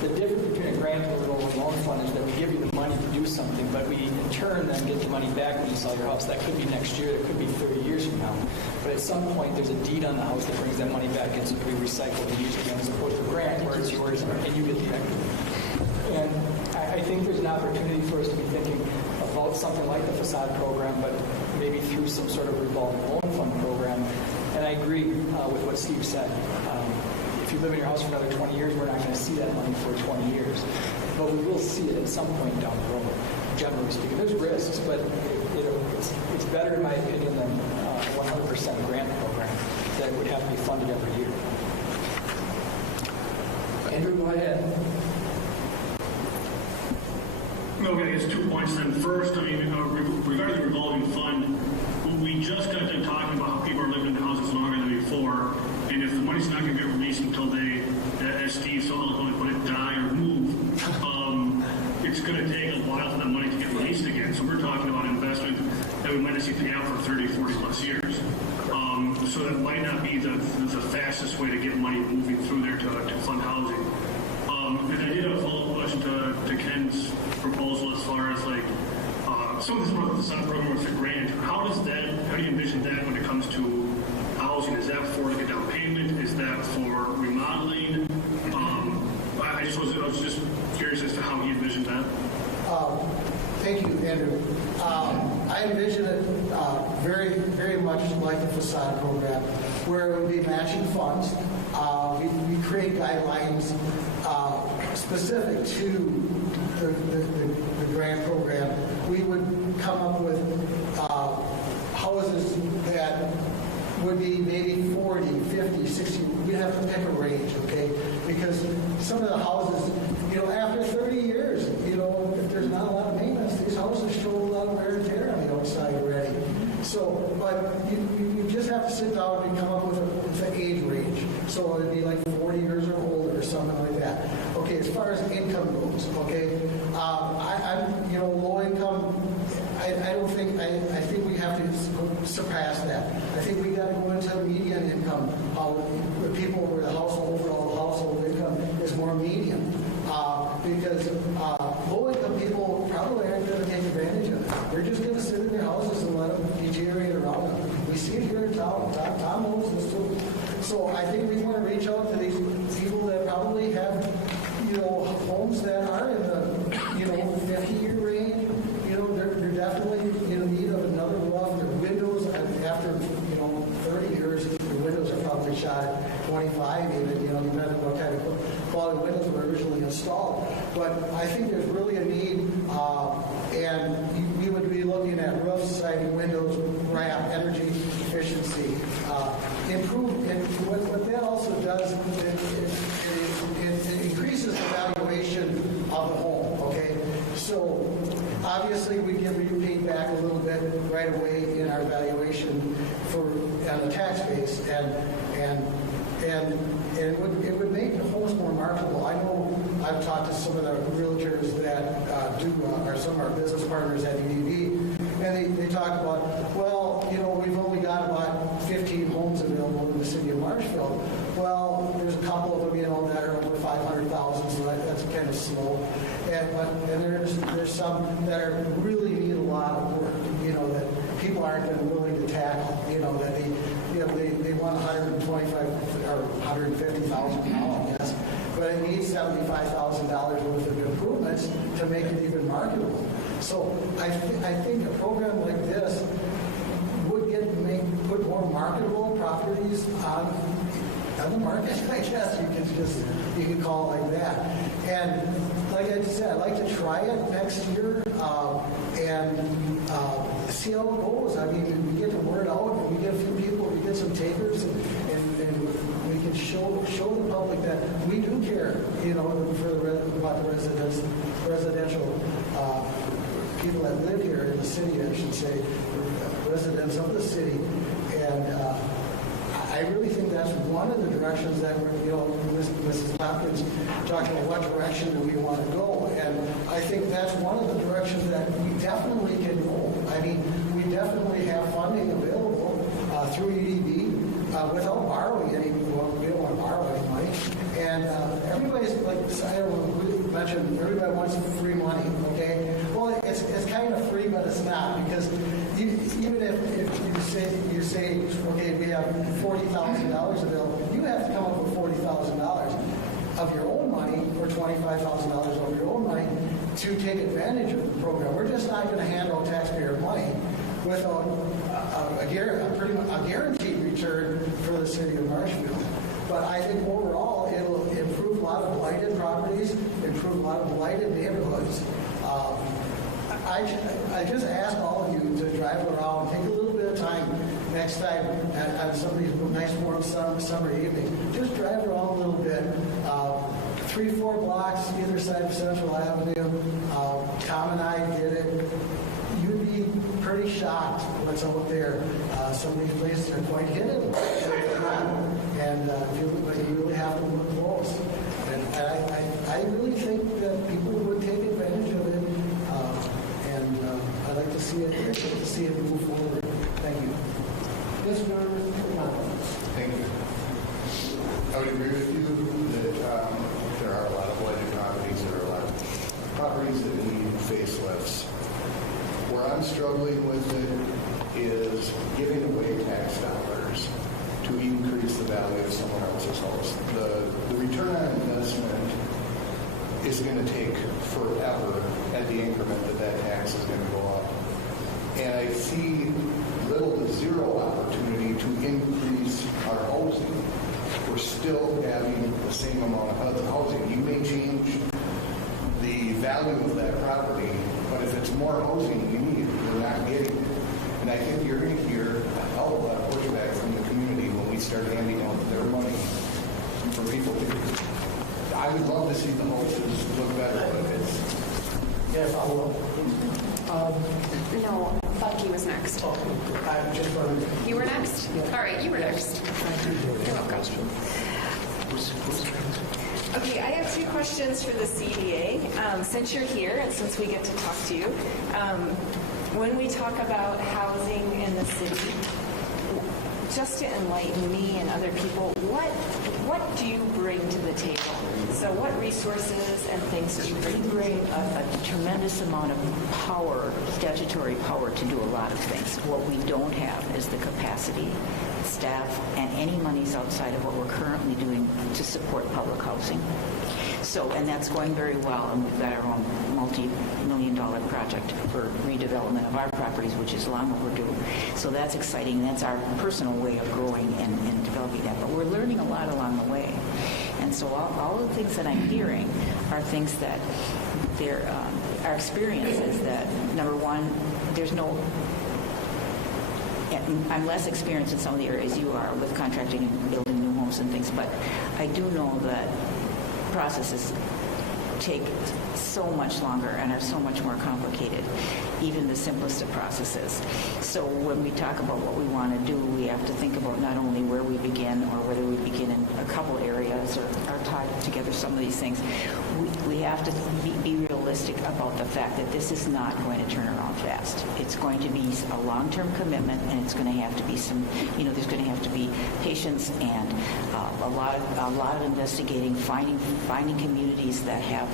the difference between a grant and a revolving loan fund is that we give you the money to do something, but we in turn then get the money back when you sell your house. That could be next year, it could be 30 years from now. But at some point, there's a deed on the house that brings that money back into be recycled and used again, as opposed to a grant where it's yours and you get the equity. And I think there's an opportunity for us to be thinking about something like the facade program, but maybe through some sort of revolving loan fund program. And I agree with what Steve said. If you live in your house for another 20 years, we're not going to see that money for 20 years. But we will see it at some point down the road, generally speaking. There's risks, but it's better, in my opinion, than a 100% grant program that would have to be funded every year. Andrew, go ahead. Okay, I guess 2 points then. First, I mean, regarding the revolving fund, we just got done talking about how people are living in houses longer than before, and if the money's not going to get released until they, as Steve so eloquently put it, die or move, it's going to take a while for that money to get released again. So we're talking about investment that we might not see pay out for 30, 40 plus years. So that might not be the fastest way to get money moving through there to fund housing. And I did have a follow-up question to Ken's proposal as far as like some of this about the SOP program with the grant. How do you envision that when it comes to housing? Is that for like a down payment? Is that for remodeling? I was just curious as to how he envisioned that. Thank you, Andrew. I envision it very, very much like the facade program, where it would be matching funds. We create guidelines specific to the grant program. We would come up with houses that would be maybe 40, 50, 60. We'd have to pick a range, okay? Because some of the houses, after 30 years, if there's not a lot of maintenance, these houses show a lot of wear and tear on the outside already. So, but you just have to sit down and come up with an age range. So it'd be like 40 years or older or something like that. Okay, as far as income goes, okay, I'm low income. I don't think, I think we have to surpass that. I think we got to go into median income. People where the overall household income is more medium. Because low income people probably aren't going to take advantage of it. They're just going to sit in their houses and let them deteriorate around them. We see it here in town. Tom owns this too. So I think we want to reach out to these people that probably have, homes that are in the, 50-year range. They're definitely in need of another roof. Their windows, after 30 years, the windows are probably shot at 25 even, depending on what kind of quality windows were originally installed. But I think there's really a need, and we would be looking at roofs, siding, windows, wrap, energy efficiency, and what that also does, it increases the valuation of the home, okay? So obviously we get repaid back a little bit right away in our valuation on the tax base, and it would make the homes more marketable. I know I've talked to some of the realtors that are some of our business partners at EDB, and they talk about, we've only got about 15 homes available in the city of Marshfield. Well, there's a couple of them, that are over 500,000, so that's kind of slow. And there's some that really need a lot of work, that people aren't going to be willing to tackle, that they want 125 or 150,000 now, I guess, but it needs $75,000 worth of improvements to make it even marketable. So I think a program like this would put more marketable properties on the market, I guess you could call it like that. And like I said, I'd like to try it next year and see how it goes. I mean, we get the word out, and we get a few people, we get some takers, and we can show the public that we do care, about the residential people that live here in the city, I should say, residents of the city, and I really think that's one of the directions that we're, Mrs. Tompkins talking about what direction do we want to go, and I think that's one of the directions that we definitely can go. I mean, we definitely have funding available through EDB without borrowing any. Well, we don't want to borrow any money, and everybody's like, I don't know who mentioned, everybody wants free money. Okay, well, it's kind of free, but it's not, because even if you say, okay, we have $40,000 available, you have to come up with $40,000 of your own money, or $25,000 of your own money, to take advantage of the program. We're just not going to hand out taxpayer money without a guaranteed return for the city of Marshfield. But I think overall, it'll improve a lot of blighted properties, improve a lot of blighted neighborhoods. I just ask all of you to drive around, take a little bit of time next time on some of these nice warm summer evenings. Just drive around a little bit. 3-4 blocks either side of Central Avenue. Tom and I did it. You'd be pretty shocked what's out there. Some of these places are quite hidden, and you really have to look close. And I really think that people would take advantage of it, and I'd like to see see it move forward. Thank you. Yes, Mr. Thank you. I would agree with you that there are a lot of blighted properties. There are a lot of properties that need facelifts. Where I'm struggling with it is giving away tax dollars to increase the value of someone else's house. The return on investment is going to take forever at the increment that tax is going to go up. And I see little to zero opportunity to increase our housing. We're still having the same amount of housing. You may change the value of that property, but if it's more housing you need, we're not getting it. And I think you're going to hear a hell of a lot of pushback from the community when we start handing out their money for people to. I would love to see the houses look better, but it's. Yes, I will. No, Bucky was next. You were next? All right, you were next. You're welcome. Okay, I have two questions for the CDA. Since you're here and since we get to talk to you, when we talk about housing in the city, just to enlighten me and other people, what do you bring to the table? So what resources and things do you bring? We bring a tremendous amount of power, statutory power, to do a lot of things. What we don't have is the capacity, staff, and any monies outside of what we're currently doing to support public housing. So, and that's going very well, and we've got our own multi-million-dollar project for redevelopment of our properties, which is long overdue. So that's exciting. That's our personal way of growing and developing that. But we're learning a lot along the way. And so all of the things that I'm hearing are things that our experience is that, number one, there's no... I'm less experienced in some of the areas you are with contracting and building new homes and things, but I do know that processes take so much longer and are so much more complicated, even the simplest of processes. So when we talk about what we want to do, we have to think about not only where we begin or whether we begin in a couple areas or tie together some of these things. We have to be realistic about the fact that this is not going to turn around fast. It's going to be a long-term commitment, and it's going to have to be some, there's going to have to be patience and a lot of investigating, finding communities that have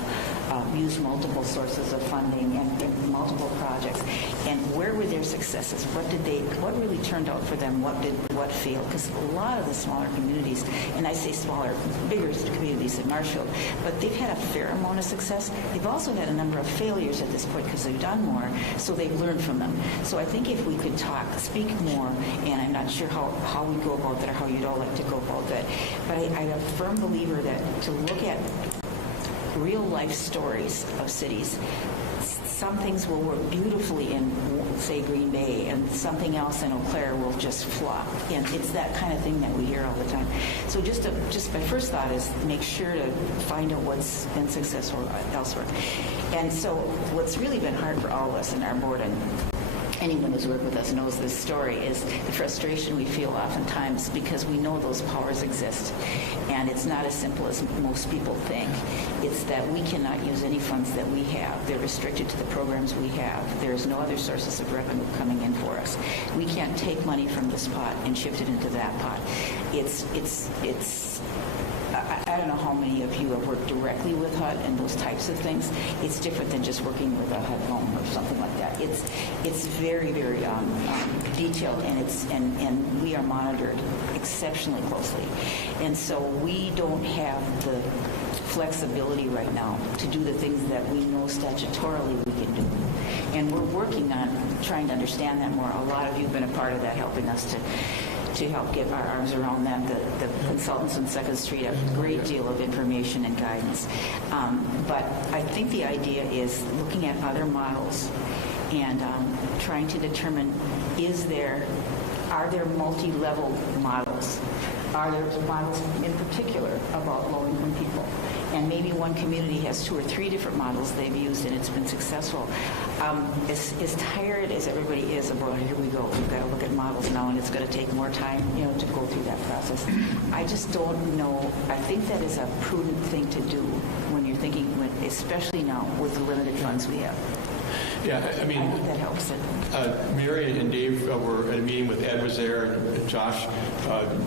used multiple sources of funding and multiple projects, and where were their successes? What really turned out for them? What failed? Because a lot of the smaller communities, and I say smaller, bigger communities in Marshfield, but they've had a fair amount of success. They've also had a number of failures at this point because they've done more, so they've learned from them. So I think if we could speak more, and I'm not sure how we go about that or how you'd all like to go about that, but I'm a firm believer that to look at real life stories of cities, some things will work beautifully in, say, Green Bay, and something else in Eau Claire will just flop. And it's that kind of thing that we hear all the time. So just my first thought is make sure to find out what's been successful elsewhere. And so what's really been hard for all of us in our board, and anyone who's worked with us knows this story, is the frustration we feel oftentimes because we know those powers exist. And it's not as simple as most people think. It's that we cannot use any funds that we have. They're restricted to the programs we have. There's no other sources of revenue coming in for us. We can't take money from this pot and shift it into that pot. I don't know how many of you have worked directly with HUD and those types of things. It's different than just working with a HUD home or something like that. It's very, very detailed, and we are monitored exceptionally closely. And so we don't have the flexibility right now to do the things that we know statutorily we can do. And we're working on trying to understand that more. A lot of you have been a part of that, helping us to help get our arms around that. The consultants on 2nd Street have a great deal of information and guidance. But I think the idea is looking at other models and trying to determine, are there multi-level models? Are there models in particular about low-income people? And maybe one community has 2 or 3 different models they've used and it's been successful. As tired as everybody is about, here we go, we've got to look at models now and it's going to take more time, to go through that process. I just don't know. I think that is a prudent thing to do when you're thinking, especially now with the limited funds we have. Yeah, I mean, that helps it. Mary and Dave were at a meeting with Ed was there, and Josh,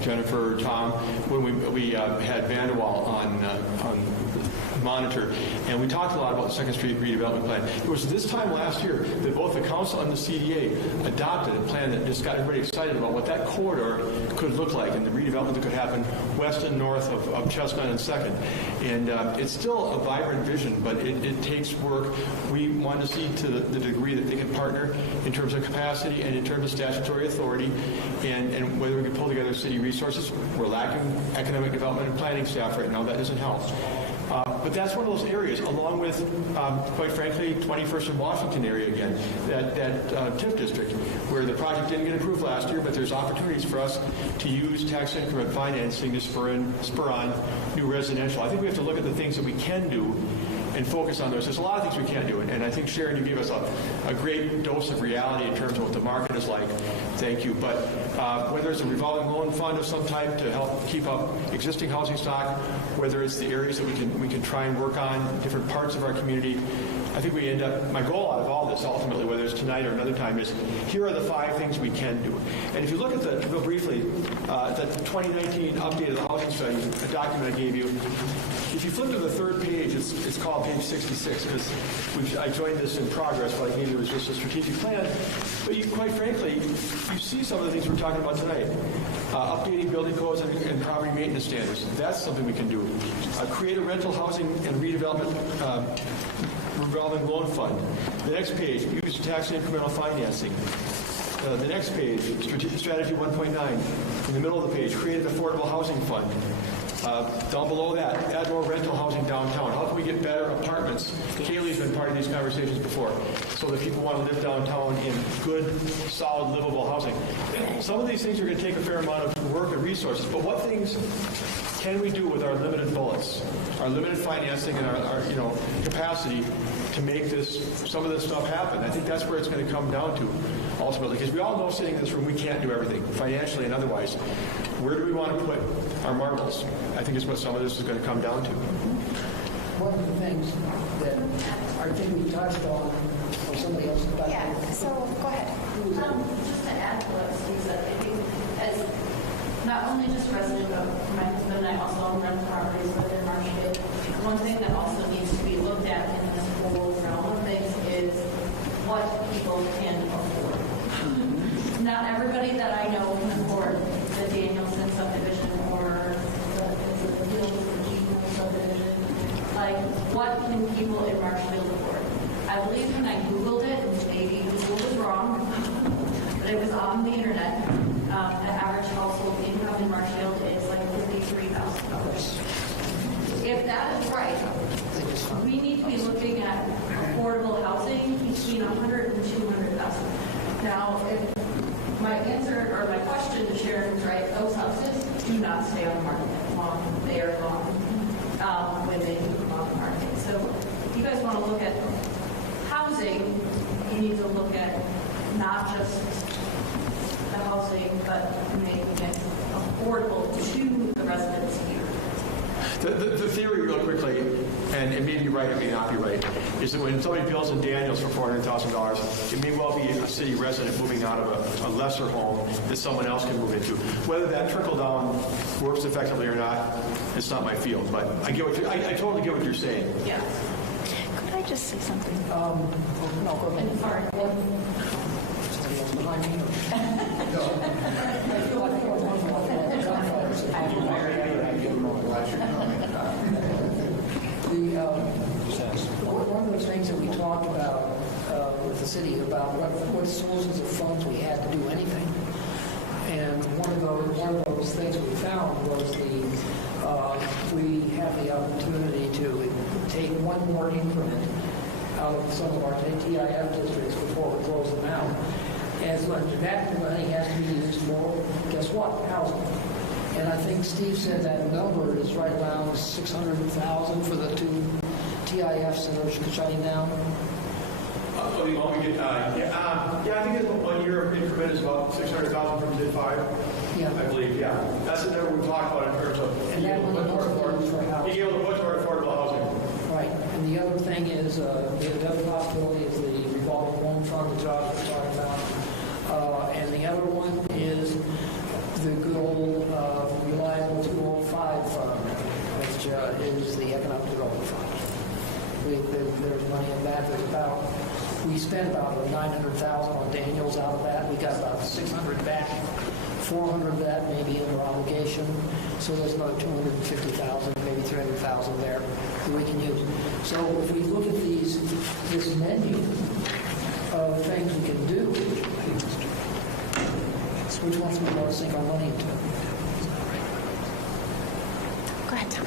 Jennifer, Tom, when we had Vanderwall on monitor, and we talked a lot about the Second Street redevelopment plan. It was this time last year that both the council and the CDA adopted a plan that just got everybody excited about what that corridor could look like and the redevelopment that could happen west and north of Chestnut and Second. And it's still a vibrant vision, but it takes work. We want to see to the degree that they can partner in terms of capacity and in terms of statutory authority, and whether we can pull together city resources. We're lacking economic development and planning staff right now. That doesn't help. But that's one of those areas, along with, quite frankly, 21st and Washington area again, that TIF district, where the project didn't get approved last year, but there's opportunities for us to use tax increment financing to spur on new residential. I think we have to look at the things that we can do and focus on those. There's a lot of things we can't do, and I think, Sharon, you gave us a great dose of reality in terms of what the market is like. Thank you. But whether it's a revolving loan fund of some type to help keep up existing housing stock, whether it's the areas that we can try and work on, different parts of our community, I think we end up, my goal out of all this ultimately, whether it's tonight or another time, is here are the 5 things we can do. And if you look at real briefly, the 2019 update of the housing study, a document I gave you, if you flip to the 3rd page, it's called page 66, because I joined this in progress. What I gave you was just a strategic plan. But quite frankly, you see some of the things we're talking about tonight. Updating building codes and property maintenance standards. That's something we can do. Create a rental housing and redevelopment revolving loan fund. The next page, use tax incremental financing. The next page, strategy 1.9. In the middle of the page, create an affordable housing fund. Down below that, add more rental housing downtown. How can we get better apartments? Kaylee's been part of these conversations before, so that people want to live downtown in good, solid, livable housing. Some of these things are going to take a fair amount of work and resources, but what things can we do with our limited bullets, our limited financing, and our capacity to make some of this stuff happen? I think that's where it's going to come down to ultimately, because we all know sitting in this room we can't do everything financially and otherwise. Where do we want to put our marbles? I think is what some of this is going to come down to. One of the things that I think we touched on, or somebody else. Yeah, so go ahead. Just to add to what Steve said, I think as not only just resident of my husband, I also own rental properties within Marshfield. One thing that also needs to be looked at in this whole realm of things is what people can afford. Not everybody that I know can afford the Danielson subdivision or the Hills subdivision. Like, what can people in Marshfield afford? I believe when I Googled it, maybe Google was wrong, but it was on the internet. The average household income in Marshfield is like $53,000. If that is right, we need to be looking at affordable housing between $100,000 and $200,000. Now, if my answer or my question to Sharon was right, those houses do not stay on the market long. They are gone when they do come on the market. So if you guys want to look at housing, you need to look at not just the housing, but making it affordable to the residents here. The theory, real quickly, and it may be right, it may not be right, is that when somebody builds in Daniels for $400,000, it may well be a city resident moving out of a lesser home that someone else can move into. Whether that trickle-down works effectively or not, it's not my field. But I totally get what you're saying. Yeah. Could I just say something? No, go ahead. Sorry. Behind me. One of those things that we talked about with the city about what sources of funds we had to do anything, and one of those things we found was we have the opportunity to take one more increment out of some of our TIF districts before we close them out. As much as that money has to be used for, guess what? Housing. And I think Steve said that number is right around $600,000 for the 2 TIFs that are shutting down. I think it's 1 year increment is about $600,000 from J5. Yeah. I believe, yeah. That's the number we talked about in terms of And that one being able to put toward affordable housing. Right. And the other thing is, the other possibility is the revolving is the Economic Development Fund. There's money in that. We spent about $900,000 on Daniels out of that. We got about 600 back. 400 of that may be under obligation. So there's another 250,000, maybe 300,000 there that we can use. So if we look at this menu of things we can do, which ones we want to sink our money into? Go ahead, Tom.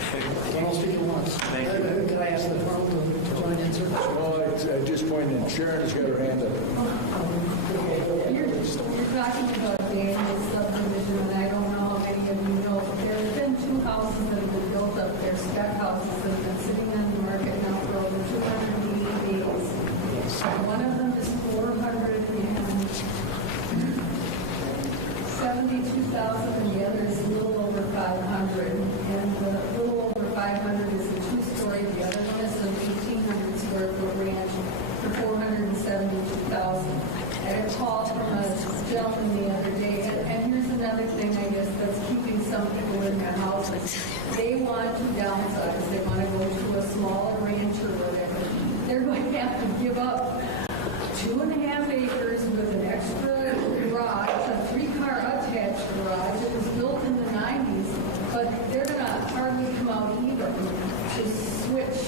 Don't all speak at once. Thank you. Can I ask the panel to join in, sir? Well, I just pointed, Sharon's got her hand up. You're talking about Daniel's subdivision, and I don't know how many of you know, but there have been two houses that have been built up there, spec houses that have been sitting on the market now for over 280 days. One of them is 472,000, and the other is a little over 500. And the little over 500 is a two-story. The other one is an 1,800 square foot ranch for 472,000. I had a call from a gentleman the other day, and here's another thing, I guess, that's keeping some people in their houses. They want to downsize. They want to go to a smaller ranch or whatever. They're going to have to give up 2.5 acres with an extra garage, a 3-car attached garage. It was built in the 90s, but they're going to hardly come out even to switch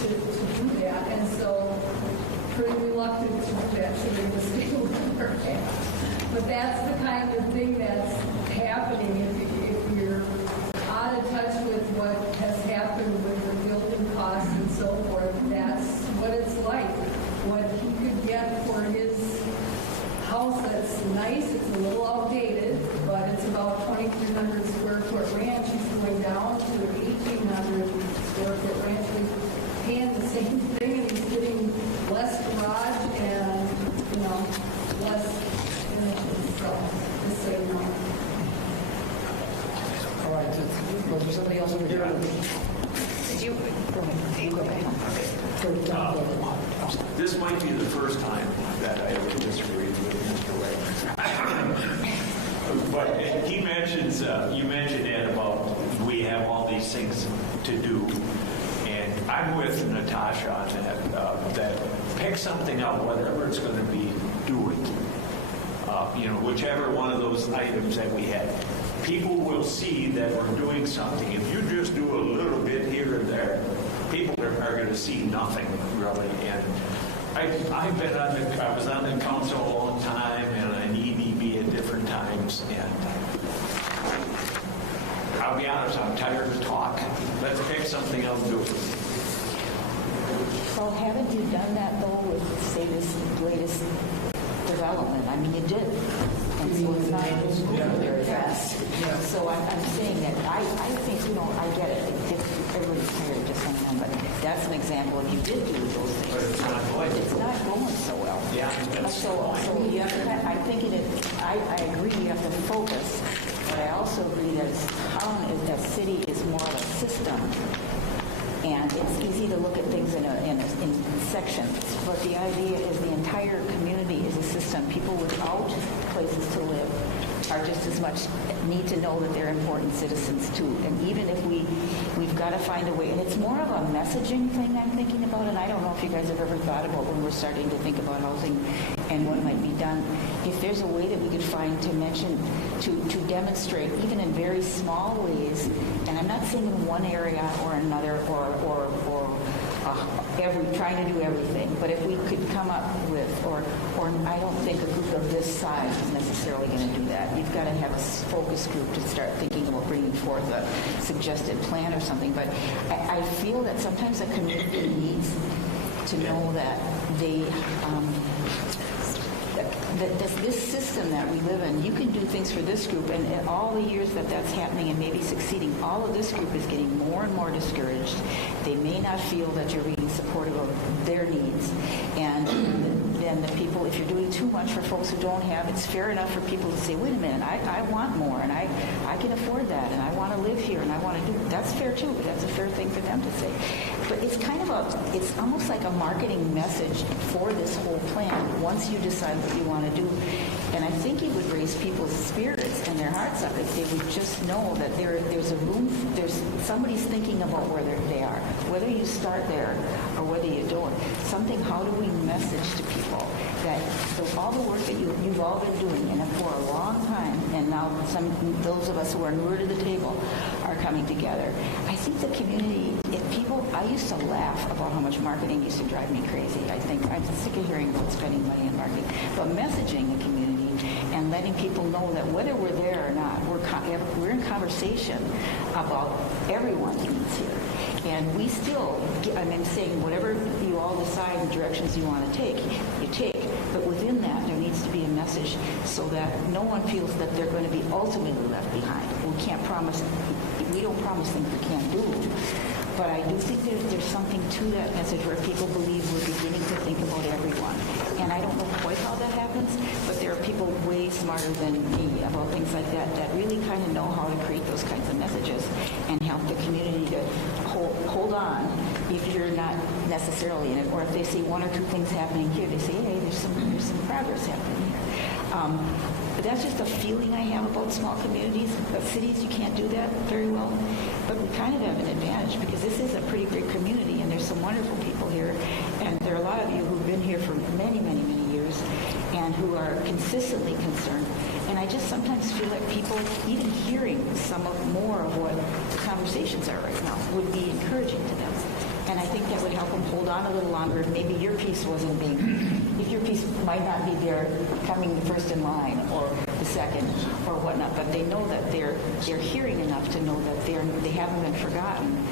to do that. And so pretty reluctant to do that, so they just stay where they're at. But that's the kind of thing that's happening if you're out of touch with what has happened with the building costs and so forth. That's what it's like. What he could get for his house that's nice, it's a little outdated, but it's about 2,300 square foot ranch. He's going down to 1,800 square foot ranch. He's paying the same thing, and he's getting less garage and, less finishes. So, just so you know. All right. Was there somebody else over here? Did you? Go ahead. This might be the first time that I ever disagreed with Mr. Wagner. But he mentions, you mentioned, Ed, about we have all these things to do. And I'm with Natasha on that, that pick something out, whatever it's going to be, do it. Whichever one of those items that we had. People will see that we're doing something. If you just do a little bit here and there, people are going to see nothing, really. And I was on the council a long time, and an EDB at different times, and I'll be honest, I'm tired of talk. Let's pick something else to do. Well, haven't you done that, though, with, say, this latest development? I mean, you did. And so it's not very fast. So I'm saying that I think, I get it. Everybody's tired just saying that, but that's an example of you did do those things. But it's not going. It's not going so well. Yeah, it's been so you have to, I think I agree you have to focus, but I also agree that town is that city is more of a system. And it's easy to look at things in sections, but the idea is the entire community is a system. People without places to live are just as much need to know that they're important citizens too. And even if we've got to find a way, and it's more of a messaging thing I'm thinking about, and I don't know if you guys have ever thought about when we're starting to think about housing and what might be done, if there's a way that we could find to mention, to demonstrate, even in very small ways, and I'm not saying in one area or another or trying to do everything, but if we could come up with, or I don't think a group of this size is necessarily going to do that. You've got to have a focus group to start thinking about bringing forth a suggested plan or something, but I feel that sometimes a community needs to know that they this system that we live in, you can do things for this group, and in all the years that that's happening and maybe succeeding, all of this group is getting more and more discouraged. They may not feel that you're being supportive of their needs, and then the people, if you're doing too much for folks who don't have, it's fair enough for people to say, wait a minute, I want more, and I can afford that, and I want to live here, and I want to do it. That's fair too. That's a fair thing for them to say. But it's kind of it's almost like a marketing message for this whole plan once you decide what you want to do. And I think it would raise people's spirits and their hearts up if they would just know that there's a room, somebody's thinking about where they are, whether you start there or whether you don't. Something, how do we message to people that all the work that you've all been doing and for a long time, and now those of us who are newer to the table are coming together. I think the community, I used to laugh about how much marketing used to drive me crazy. I think I'm sick of hearing about spending money on marketing, but messaging the community and letting people know that whether we're there or not, we're in conversation about everyone's needs here. And we still, saying whatever you all decide the directions you want to take, you take. But within that, there needs to be a message so that no one feels that they're going to be ultimately left behind. We don't promise things we can't do. But I do think there's something to that message where people believe we're beginning to think about everyone. And I don't know quite how that happens, but there are people way smarter than me about things like that really kind of know how to create those kinds of messages and help the community to hold on if you're not necessarily in it. Or if they see one or two things happening here, they say, hey, there's some progress happening here. But that's just a feeling I have about small communities. But cities, you can't do that very well. But we kind of have an advantage because this is a pretty big community and there's some wonderful people here. And there are a lot of you who've been here for many, many, many years and who are consistently concerned. And I just sometimes feel like people, even hearing more of what the conversations are right now, would be encouraging to them. And I think that would help them hold on a little longer if maybe your piece wasn't if your piece might not be there coming first in line or the second or whatnot, but they know that they're hearing enough to know that they haven't been forgotten.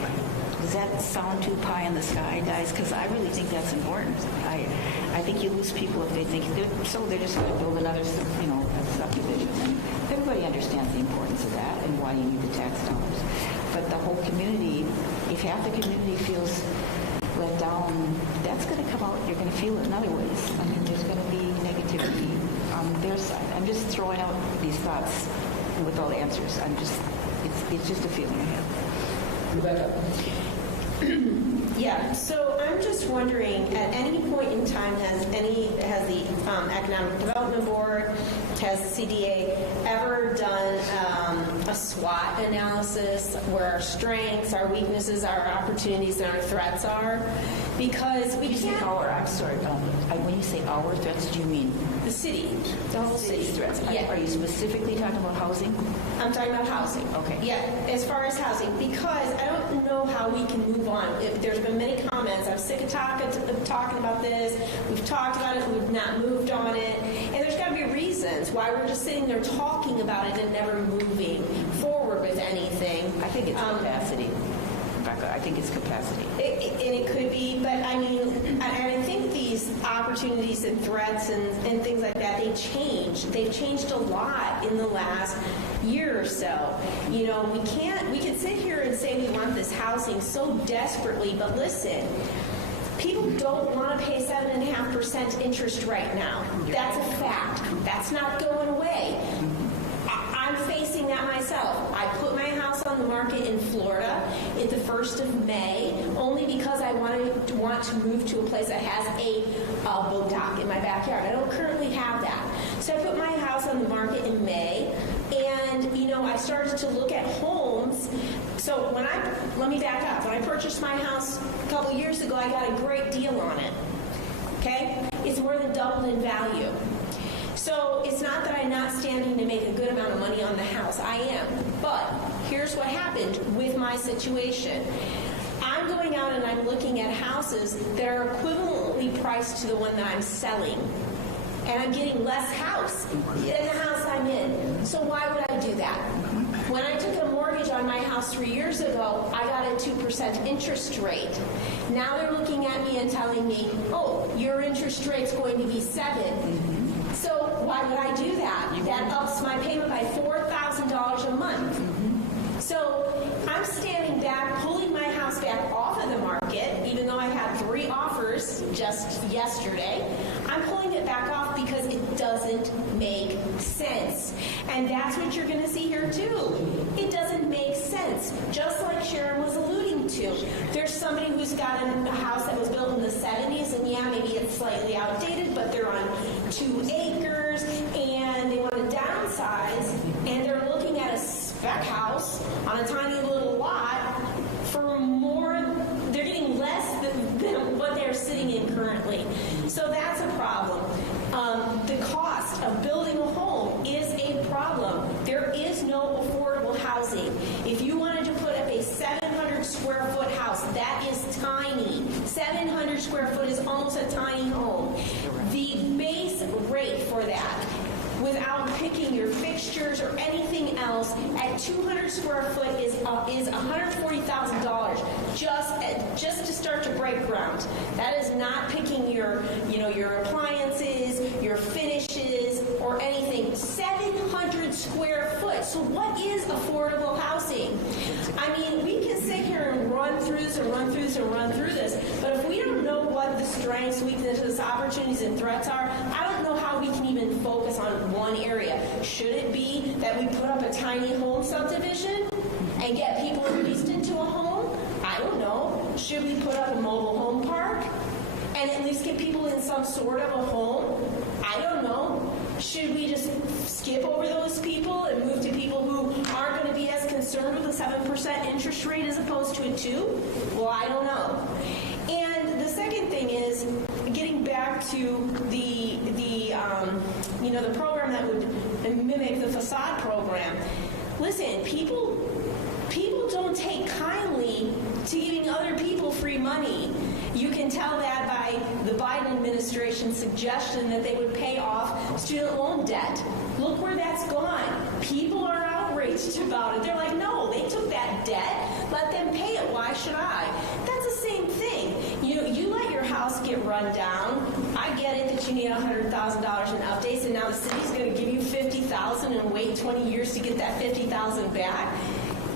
Does that sound too pie in the sky, guys? Because I really think that's important. I think you lose people if they think they're just going to build another, subdivision. And everybody understands the importance of that and why you need the tax dollars. But the whole community, if half the community feels let down, that's going to come out. You're going to feel it in other ways. I mean, there's going to be negativity on their side. I'm just throwing out these thoughts without answers. It's just a feeling I have. Rebecca. Yeah, so I'm just wondering, at any point in time, has the Economic Development Board, has the CDA ever done a SWOT analysis where our strengths, our weaknesses, our opportunities, and our threats are? Because we can't... I'm sorry, when you say our threats, do you mean? The city, the whole city. Threats. Yeah. Are you specifically talking about housing? I'm talking about housing. Okay. Yeah, as far as housing, because I don't know how we can move on. There's been many comments. I'm sick of talking about this. We've talked about it. We've not moved on it. And there's got to be reasons why we're just sitting there talking about it and never moving forward with anything. I think it's capacity. I think it's capacity. And it could be, but I mean, and I think these opportunities and threats and things like that, they change. They've changed a lot in the last year or so. You know, we can sit here and say we want this housing so desperately, but listen, people don't want to pay 7.5% interest right now. That's a fact. That's not going away. I'm facing that myself. I put my house on the market in Florida at the 1st of May only because I want to move to a place that has a boat dock in my backyard. I don't currently have that. So I put my house on the market in May, and I started to look at homes. So let me back up. When I purchased my house a couple years ago, I got a great deal on it. Okay? It's more than doubled in value. So it's not that I'm not standing to make a good amount of money on the house. I am. But here's what happened with my situation. I'm going out and I'm looking at houses that are equivalently priced to the one that I'm selling. And I'm getting less house than the house I'm in. So why would I do that? When I took a mortgage on my house 3 years ago, I got a 2% interest rate. Now they're looking at me and telling me, oh, your interest rate's going to be 7%. So why would I do that? That ups my payment by $4,000 a month. So I'm standing back, pulling my house back off of the market, even though I had 3 offers just yesterday. I'm pulling it back off because it doesn't make sense. And that's what you're going to see here too. It doesn't make sense. Just like Sharon was alluding to. There's somebody who's got a house they're sitting in currently. So that's a problem. The cost of building a home is a problem. There is no affordable housing. If you wanted to put up a 700 square foot house, that is tiny. 700 square foot is almost a tiny home. The base rate for that, without picking your fixtures or anything else, at 200 square foot is $140,000 just to start to break ground. That is not picking your appliances, your finishes, or anything. 700 square foot. So what is affordable housing? I mean, we can sit here and run through this and run through this and run through this, but if we don't know what the strengths, weaknesses, opportunities, and threats are, I don't know how we can even focus on one area. Should it be that we put up a tiny home subdivision and get people released into a home? I don't know. Should we put up a mobile home park and at least get people in some sort of a home? I don't know. Should we just skip over those people and move to people who aren't going to be as concerned with a 7% interest rate as opposed to a 2%? Well, I don't know. And the second thing is, getting back to the program that would mimic the facade program. Listen, people don't take kindly to giving other people free money. You can tell that by the Biden administration's suggestion that they would pay off student loan debt. Look where that's gone. People are outraged about it. They're like, no, they took that debt. Let them pay it. Why should I? That's the same thing. You let your house get run down. I get it that you need $100,000 in updates, and now the city's going to give you $50,000 and wait 20 years to get that $50,000 back.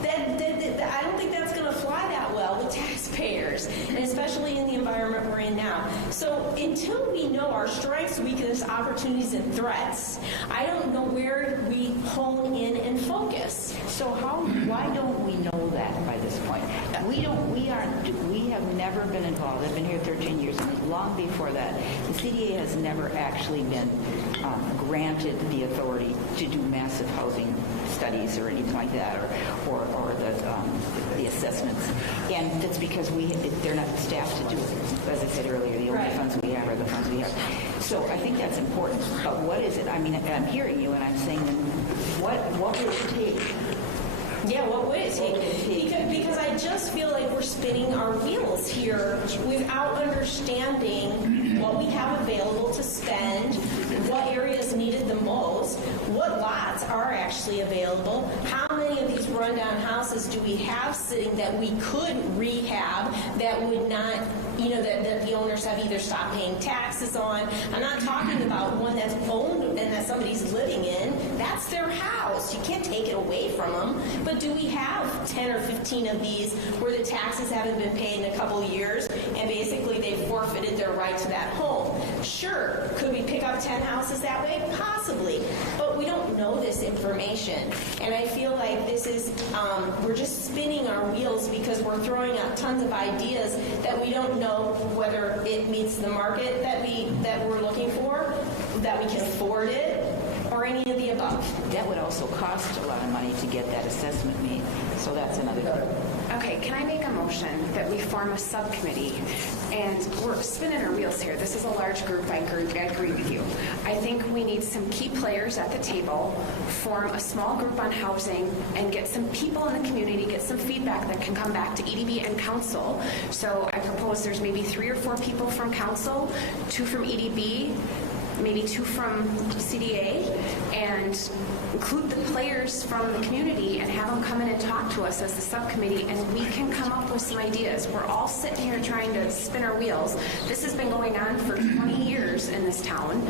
I don't think that's going to fly that well with taxpayers, and especially in the environment we're in now. So until we know our strengths, weaknesses, opportunities, and threats, I don't know where we hone in and focus. So why don't we know that by this point? We have never been involved. I've been here 13 years, and long before that, the CDA has never actually been granted the authority to do massive housing studies or anything like that, or the assessments. And that's because they're not staffed to do it. As I said earlier, the only funds we have are the funds we have. So I think that's important. But what is it? I mean, I'm hearing you, and I'm saying, what will it take? Yeah, what would it take? Because I just feel like we're spinning our wheels here without understanding what we have available to spend, what areas needed the most, what lots are actually available, how many of these rundown houses do we have sitting that we could rehab that would not, that the owners have either stopped paying taxes on. I'm not talking about one that's owned and that somebody's living in. That's their house. You can't take it away from them. But do we have 10 or 15 of these where the taxes haven't been paid in a couple of years and basically they've forfeited their right to that home? Sure. Could we pick up 10 houses that way? Possibly. But we don't know this information. And I feel like this is, we're just spinning our wheels because we're throwing out tons of ideas that we don't know whether it meets the market that we're looking for, that we can afford it, or any of the above. That would also cost a lot of money to get that assessment made. So that's another thing. Okay, can I make a motion that we form a subcommittee? And we're spinning our wheels here. This is a large group. I agree with you. I think we need some key players at the table, form a small group on housing, and get some people in the community, get some feedback that can come back to EDB and council. So I propose there's maybe 3 or 4 people from council, 2 from EDB, maybe 2 from CDA, and include the players from the community and have them come in and talk to us as the subcommittee, and we can come up with some ideas. We're all sitting here trying to spin our wheels. This has been going on for 20 years in this town,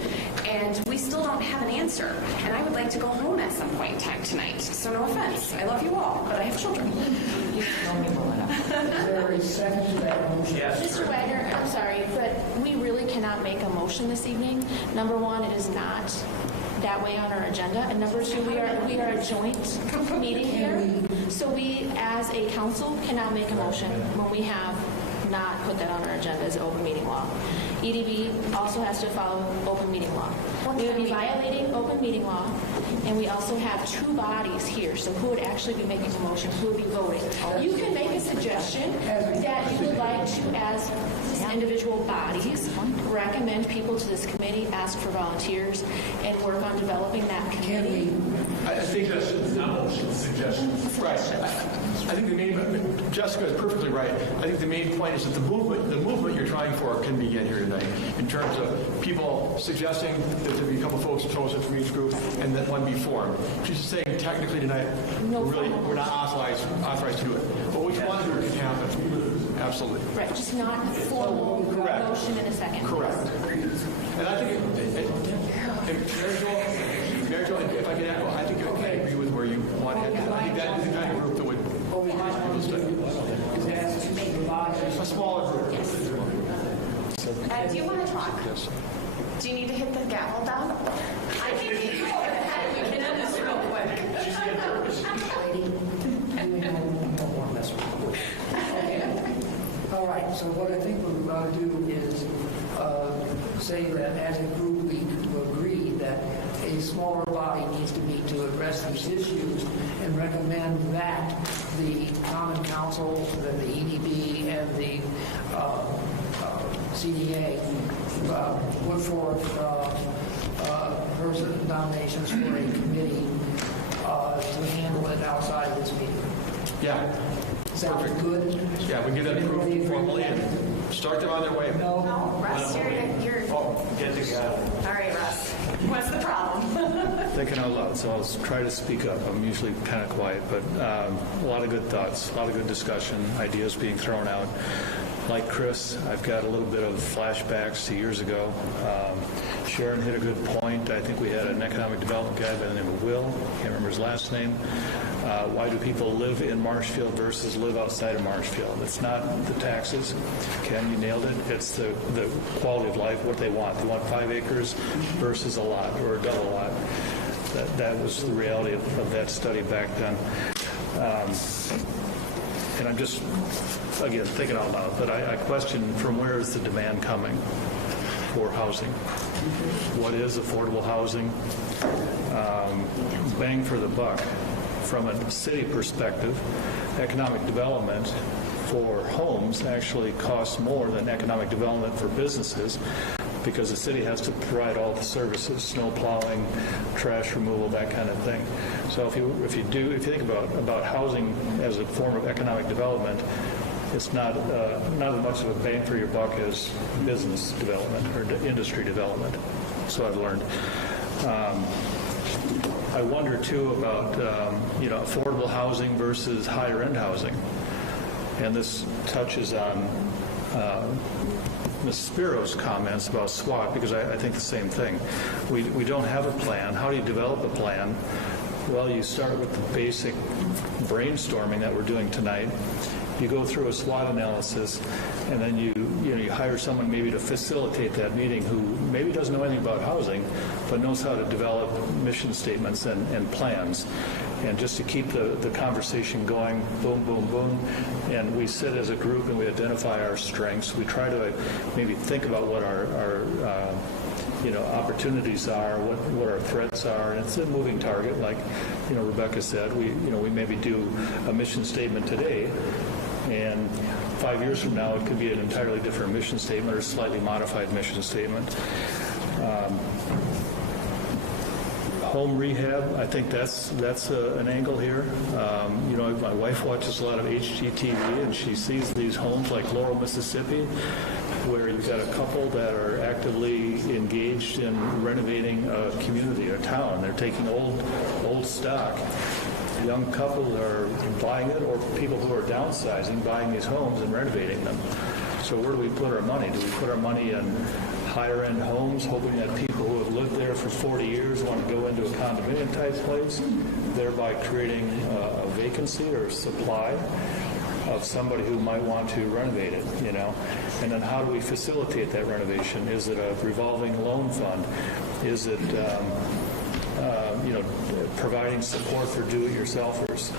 and we still don't have an answer. And I would like to go home at some point in time tonight. So no offense. I love you all, but I have children. Is there a second to that motion? Yes. Mr. Wagner, I'm sorry, but we really cannot make a motion this evening. Number one, it is not that way on our agenda, and number two, we are a joint meeting here, so we as a council cannot make a motion when we have not put that on our agenda as open meeting law. EDB also has to follow open meeting law. We would be violating open meeting law, and we also have 2 bodies here, so who would actually be making a motion, who would be voting? You can make a suggestion that you would like to as individual bodies, recommend people to this committee, ask for volunteers, and work on developing that committee. I think suggestions. Right. I think the main, Jessica is perfectly right. I think the main point is that the movement you're trying for can begin here tonight in terms of people suggesting that there be a couple folks chosen from each group and that one be formed. She's saying technically tonight, we're not authorized to do it. But what you want to do can happen. Absolutely. Right, just not a formal motion in a second. Correct. And I think, Mary Jo, if I can echo, I think I agree with where you want it. I think that is the kind of group that would a smaller group. Do you want to talk? Yes. Do you need to hit the gavel down? I can keep going ahead. We can end this real quick. All right, so what I think we're going to do is say that as a group we agree that a smaller body needs to meet to address these issues and recommend that the Common Council, that the EDB, and the CDA put forth person nominations for a committee to handle it outside this meeting. Yeah. Sounds good? Yeah, we give that approved formally and start them on their way. No, Russ, you're Get the guy. all right, Russ. What's the problem? Thinking out loud, so I'll try to speak up. I'm usually kind of quiet, but a lot of good thoughts, a lot of good discussion, ideas being thrown out. Like Chris, I've got a little bit of flashbacks to years ago. Sharon hit a good point. I think we had an economic development guy by the name of Will. Can't remember his last name. Why do people live in Marshfield versus live outside of Marshfield? It's not the taxes. Ken, you nailed it. It's the quality of life, what they want. They want 5 acres versus a lot or a double lot. That was the reality of that study back then. And I'm just, again, thinking out loud, but I question from where is the demand coming for housing? What is affordable housing? Bang for the buck. From a city perspective, economic development for homes actually costs more than economic development for businesses because the city has to provide all the services, snow plowing, trash removal, that kind of thing. So if you think about housing as a form of economic development, it's not as much of a bang for your buck as business development or industry development. So I've learned. I wonder too about affordable housing versus higher end housing, and this touches on Ms. Spiro's comments about SWAT, because I think the same thing. We don't have a plan. How do you develop a plan? Well, you start with the basic brainstorming that we're doing tonight. You go through a SWOT analysis, and then you hire someone maybe to facilitate that meeting who maybe doesn't know anything about housing, but knows how to develop mission statements and plans. And just to keep the conversation going, boom, boom, boom, and we sit as a group and we identify our strengths. We try to maybe think about what our opportunities are, what our threats are, and it's a moving target. Like Rebecca said, we maybe do a mission statement today, and 5 years from now it could be an entirely different mission statement or a slightly modified mission statement. Home rehab, I think that's an angle here. My wife watches a lot of HGTV, and she sees these homes like Laurel, Mississippi, where you've got a couple that are actively engaged in renovating a community, a town. They're taking old stock. Young couples are buying it, or people who are downsizing, buying these homes and renovating them. So where do we put our money? Do we put our money in higher-end homes, hoping that people who have lived there for 40 years want to go into a condominium-type place, thereby creating a vacancy or a supply of somebody who might want to renovate it, And then how do we facilitate that renovation? Is it a revolving loan fund? Is it, providing support for do-it-yourselfers?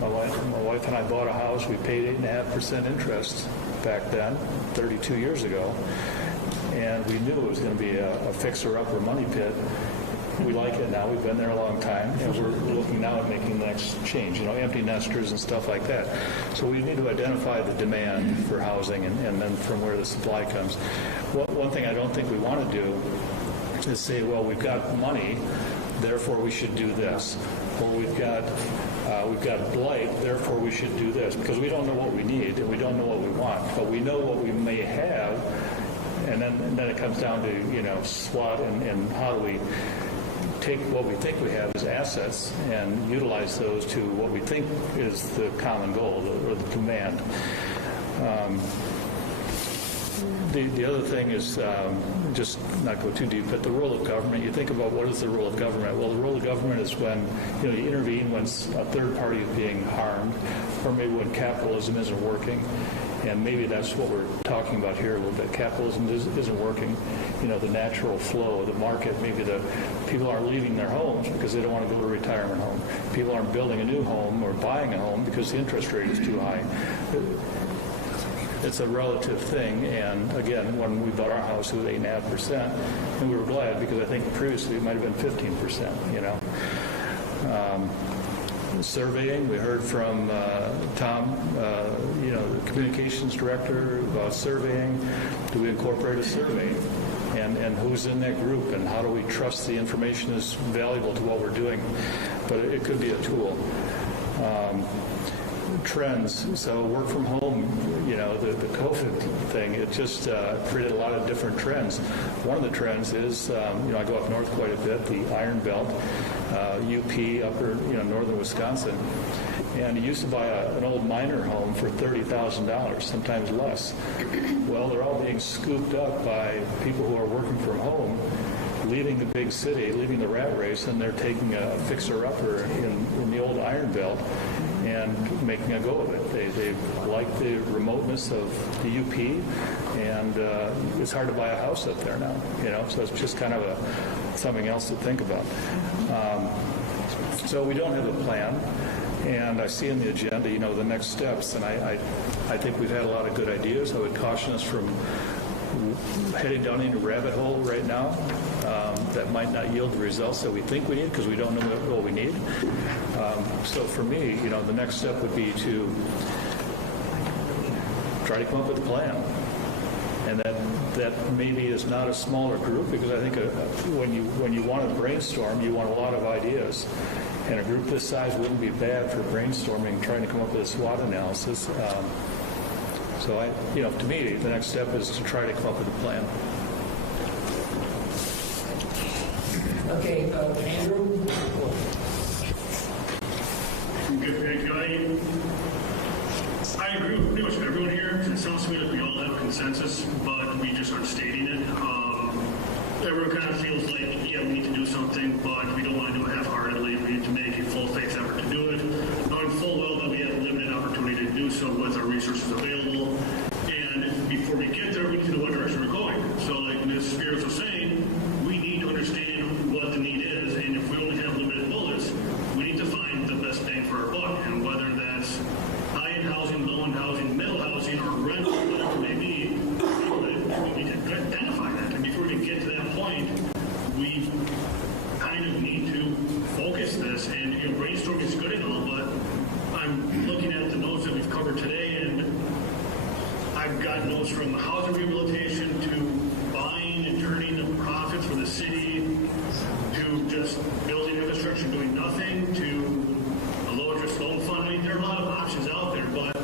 My wife and I bought a house. We paid 8.5% interest back then, 32 years ago. And we knew it was going to be a fixer-upper money pit. we like it now. We've been there a long time, and we're looking now at making the next change, empty nesters and stuff like that. So we need to identify the demand for housing and then from where the supply comes. One thing I don't think we want to do is say, well, we've got money, therefore we should do this. Or we've got blight, therefore we should do this. Because we don't know what we need and we don't know what we want, but we know what we may have. And then it comes down to, SWOT and how do we take what we think we have as assets and utilize those to what we think is the common goal or the demand. The other thing is, just not go too deep, but the role of government. You think about what is the role of government? Well, the role of government is when you intervene when a third party is being harmed, or maybe when capitalism isn't working. And maybe that's what we're talking about here a little bit. Capitalism isn't working. The natural flow, the market, maybe the people aren't leaving their homes because they don't want to go to a retirement home. People aren't building a new home or buying a home because the interest rate is too high. It's a relative thing, and again, when we bought our house, it was 8.5%, and we were glad because I think previously it might have been 15%. Surveying, we heard from Tom, the communications director about surveying. Do we incorporate a survey? And who's in that group, and how do we trust the information is valuable to what we're doing? But it could be a tool. Trends. So work from home, the COVID thing, it just created a lot of different trends. One of the trends is, I go up north quite a bit, the Iron Belt, UP, upper, northern Wisconsin. And you used to buy an old miner home for $30,000, sometimes less. Well, they're all being scooped up by people who are working from home, leaving the big city, leaving the rat race, and they're taking a fixer-upper in the old Iron Belt and making a go of it. They like the remoteness of the UP, and it's hard to buy a house up there now, so it's just kind of something else to think about. So we don't have a plan, and I see in the agenda, the next steps, and I think we've had a lot of good ideas. I would caution us from heading down into a rabbit hole right now that might not yield the results that we think we need because we don't know what we need. So for me, the next step would be to try to come up with a plan. And that maybe is not a smaller group because I think when you want to brainstorm, you want a lot of ideas. And a group this size wouldn't be bad for brainstorming, trying to come up with a SWOT analysis. So to me, the next step is to try to come up with a plan. Okay, Andrew? Good, thank you. I agree with pretty much everyone here. It sounds to me like we all have consensus, but we just aren't stating it. Everyone kind of feels like, we need to do something, but we don't want to do it half-heartedly. We need to make a full-faith effort to do it, knowing full well that we have a limited opportunity to do so with our resources available. And before we get there, we need to know what direction we're going. So like Ms. Spears was saying, we need to understand what the need is, and if we only have limited bullets, we need to find the best bang for our buck. And whether that's high-end housing, low-end housing, middle housing, or rental, whatever it may be, we need to identify that. And before we get to that point, we kind of need to focus this. And brainstorming is good and all, but I'm looking at the notes that we've covered today, and I've got notes from housing rehabilitation to buying and turning the profits for the city to just building infrastructure, doing nothing, to a low-interest loan fund. I mean, there are a lot of options out there, but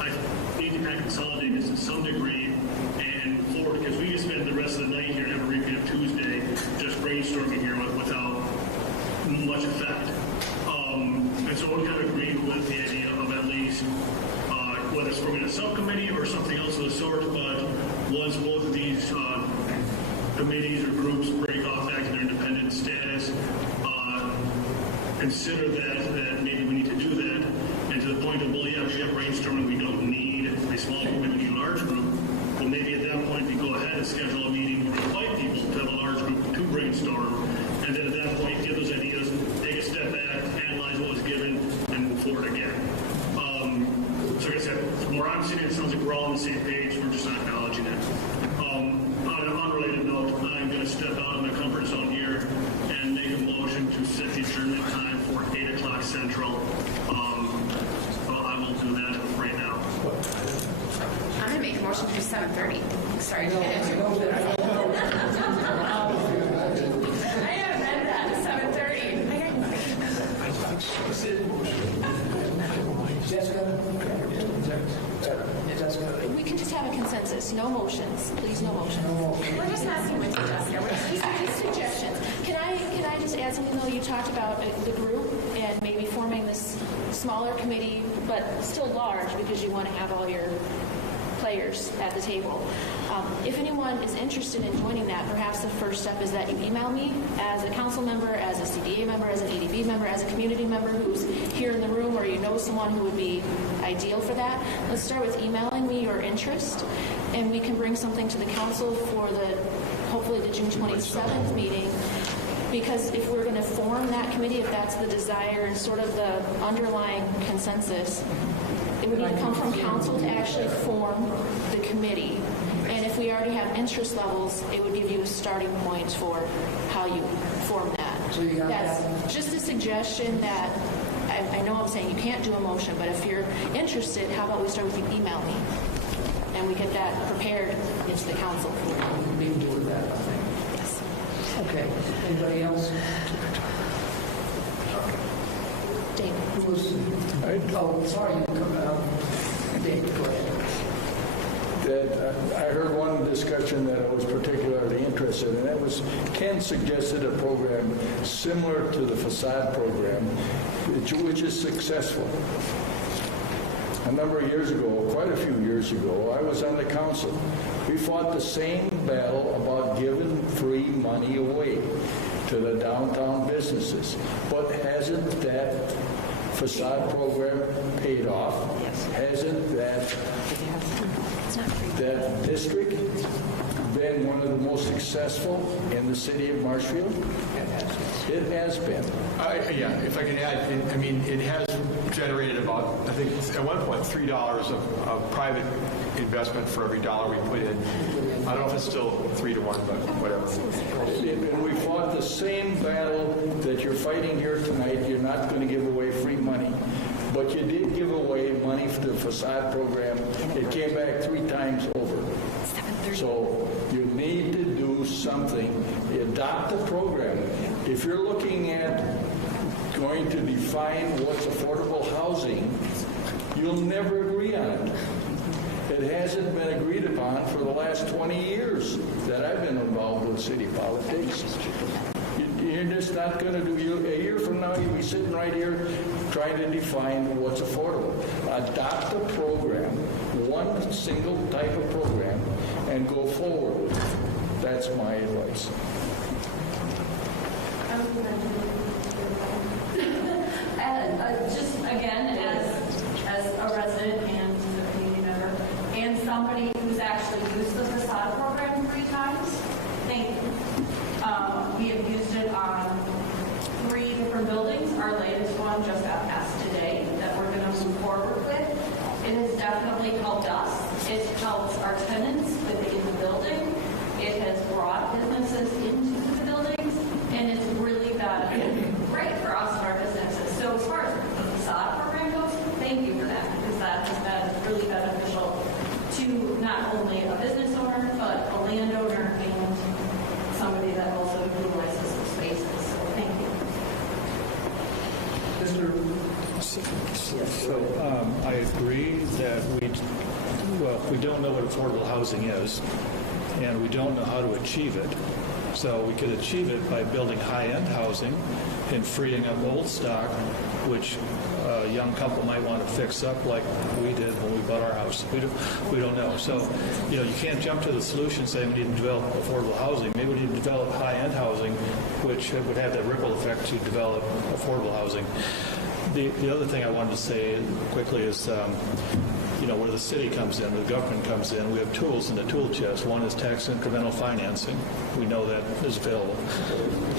I need to kind of consolidate this to some degree and forward, because we can spend the rest of the night here and have a repeat of Tuesday just brainstorming here without much effect. And so I would kind of agree with the idea of at least, whether it's forming a subcommittee or something else of the sort, but once both of these committees or groups break off back to their independent status, consider that maybe we need to do that. And to the point of, we have brainstorming, we don't need a small group, we need a large group. Well, maybe at that point we go ahead and schedule a meeting or invite people to have a large group to brainstorm, and then at that point give those ideas, take a step back, analyze what was given, and move forward again. So like I said, from where I'm sitting, it sounds like we're all on the same page, we're just not acknowledging it. On an unrelated note, I'm going to step out of my comfort zone here and make a to do 7:30. Sorry to get into it. I haven't read that, 7:30. We can just have a consensus, no motions, please, no motions. We're just asking with Jessica. These are just suggestions. Can I just add something though? You talked about the group and maybe forming this smaller committee, but still large because you want to have all your players at the table. If anyone is interested in joining that, perhaps the first step is that you email me as a council member, as a CDA member, as an ADB member, as a community member who's here in the room, or you know someone who would be ideal for that. Let's start with emailing me your interest, and we can bring something to the council for hopefully the June 27th meeting. Because if we're going to form that committee, if that's the desire and sort of the underlying consensus, it would need to come from council to actually form the committee. And if we already have interest levels, it would give you a starting point for how you form that. That's just a suggestion that I know I'm saying you can't do a motion, but if you're interested, how about we start with you email me and we get that prepared into the council. We can do that, I think. Yes. Okay. Anybody else? David. Who was? Oh, sorry. David, go ahead. I heard one discussion that I was particularly interested in, and that was Ken suggested a program similar to the facade program, which is successful. A number of years ago, quite a few years ago, I was on the council. We fought the same battle about giving free money away to the downtown businesses. But hasn't that facade program paid off? Yes. Hasn't that district been one of the most successful in the city of Marshfield? It has been. Yeah, if I can add, I mean, it has generated about, I think, at one point, $3 of private investment for every dollar we put in. I don't know if it's still 3 to 1, but whatever. And we fought the same battle that you're fighting here tonight. You're not going to give away free money. But you did give away money for the facade program. It came back 3 times over. So you need to do something. Adopt the program. If you're looking at going to define what's affordable housing, you'll never agree on it. It hasn't been agreed upon for the last 20 years that I've been involved with city politics. You're just not going to do. A year from now, you'll be sitting right here trying to define what's affordable. Adopt a program, one single type of program, and go forward with it. That's my advice. Just again, as a resident and a community member, and somebody who's actually used the facade program 3 times, thank you. We have used it on 3 different buildings. Our latest one just got passed today that we're going to move forward with. It has definitely helped us. It helps our tenants within the building. It has brought businesses into the buildings, and it's really been great for us and our businesses. So as far as the facade program goes, thank you for that, because that has been really beneficial to not only a business owner, but a landowner and somebody that also utilizes the spaces. So thank you. So I agree that we don't know what affordable housing is, and we don't know how to achieve it. So we could achieve it by building high-end housing and freeing up old stock, which a young couple might want to fix up like we did when we bought our house. We don't know. So, you can't jump to the solution saying we need to develop affordable housing. Maybe we need to develop high-end housing, which would have that ripple effect to develop affordable housing. The other thing I wanted to say quickly is, where the city comes in, the government comes in, we have tools in the tool chest. One is tax incremental financing. We know that is available.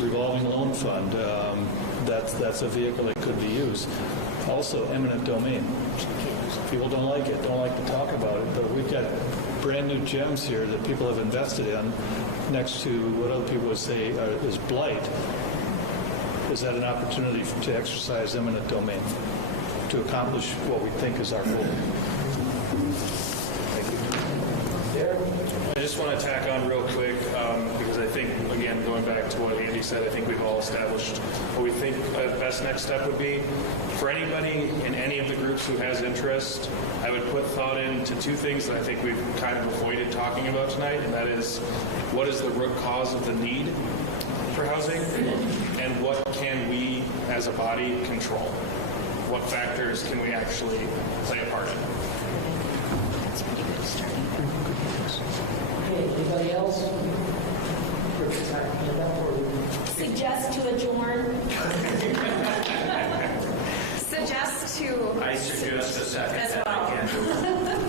Revolving loan fund, that's a vehicle that could be used. Also, eminent domain. People don't like it, don't like to talk about it, but we've got brand new gems here that people have invested in next to what other people would say is blight. Is that an opportunity to exercise eminent domain to accomplish what we think is our goal? Thank you. just want to tack on real quick, because I think, again, going back to what Andy said, I think we've all established what we think the best next step would be. For anybody in any of the groups who has interest, I would put thought into two things that I think we've kind of avoided talking about tonight, and that is, what is the root cause of the need for housing, and what can we as a body control? What factors can we actually play a part in? That's pretty good starting. Okay, anybody else? Suggest to adjourn. Suggest to... I suggest a second. As that well. I can do.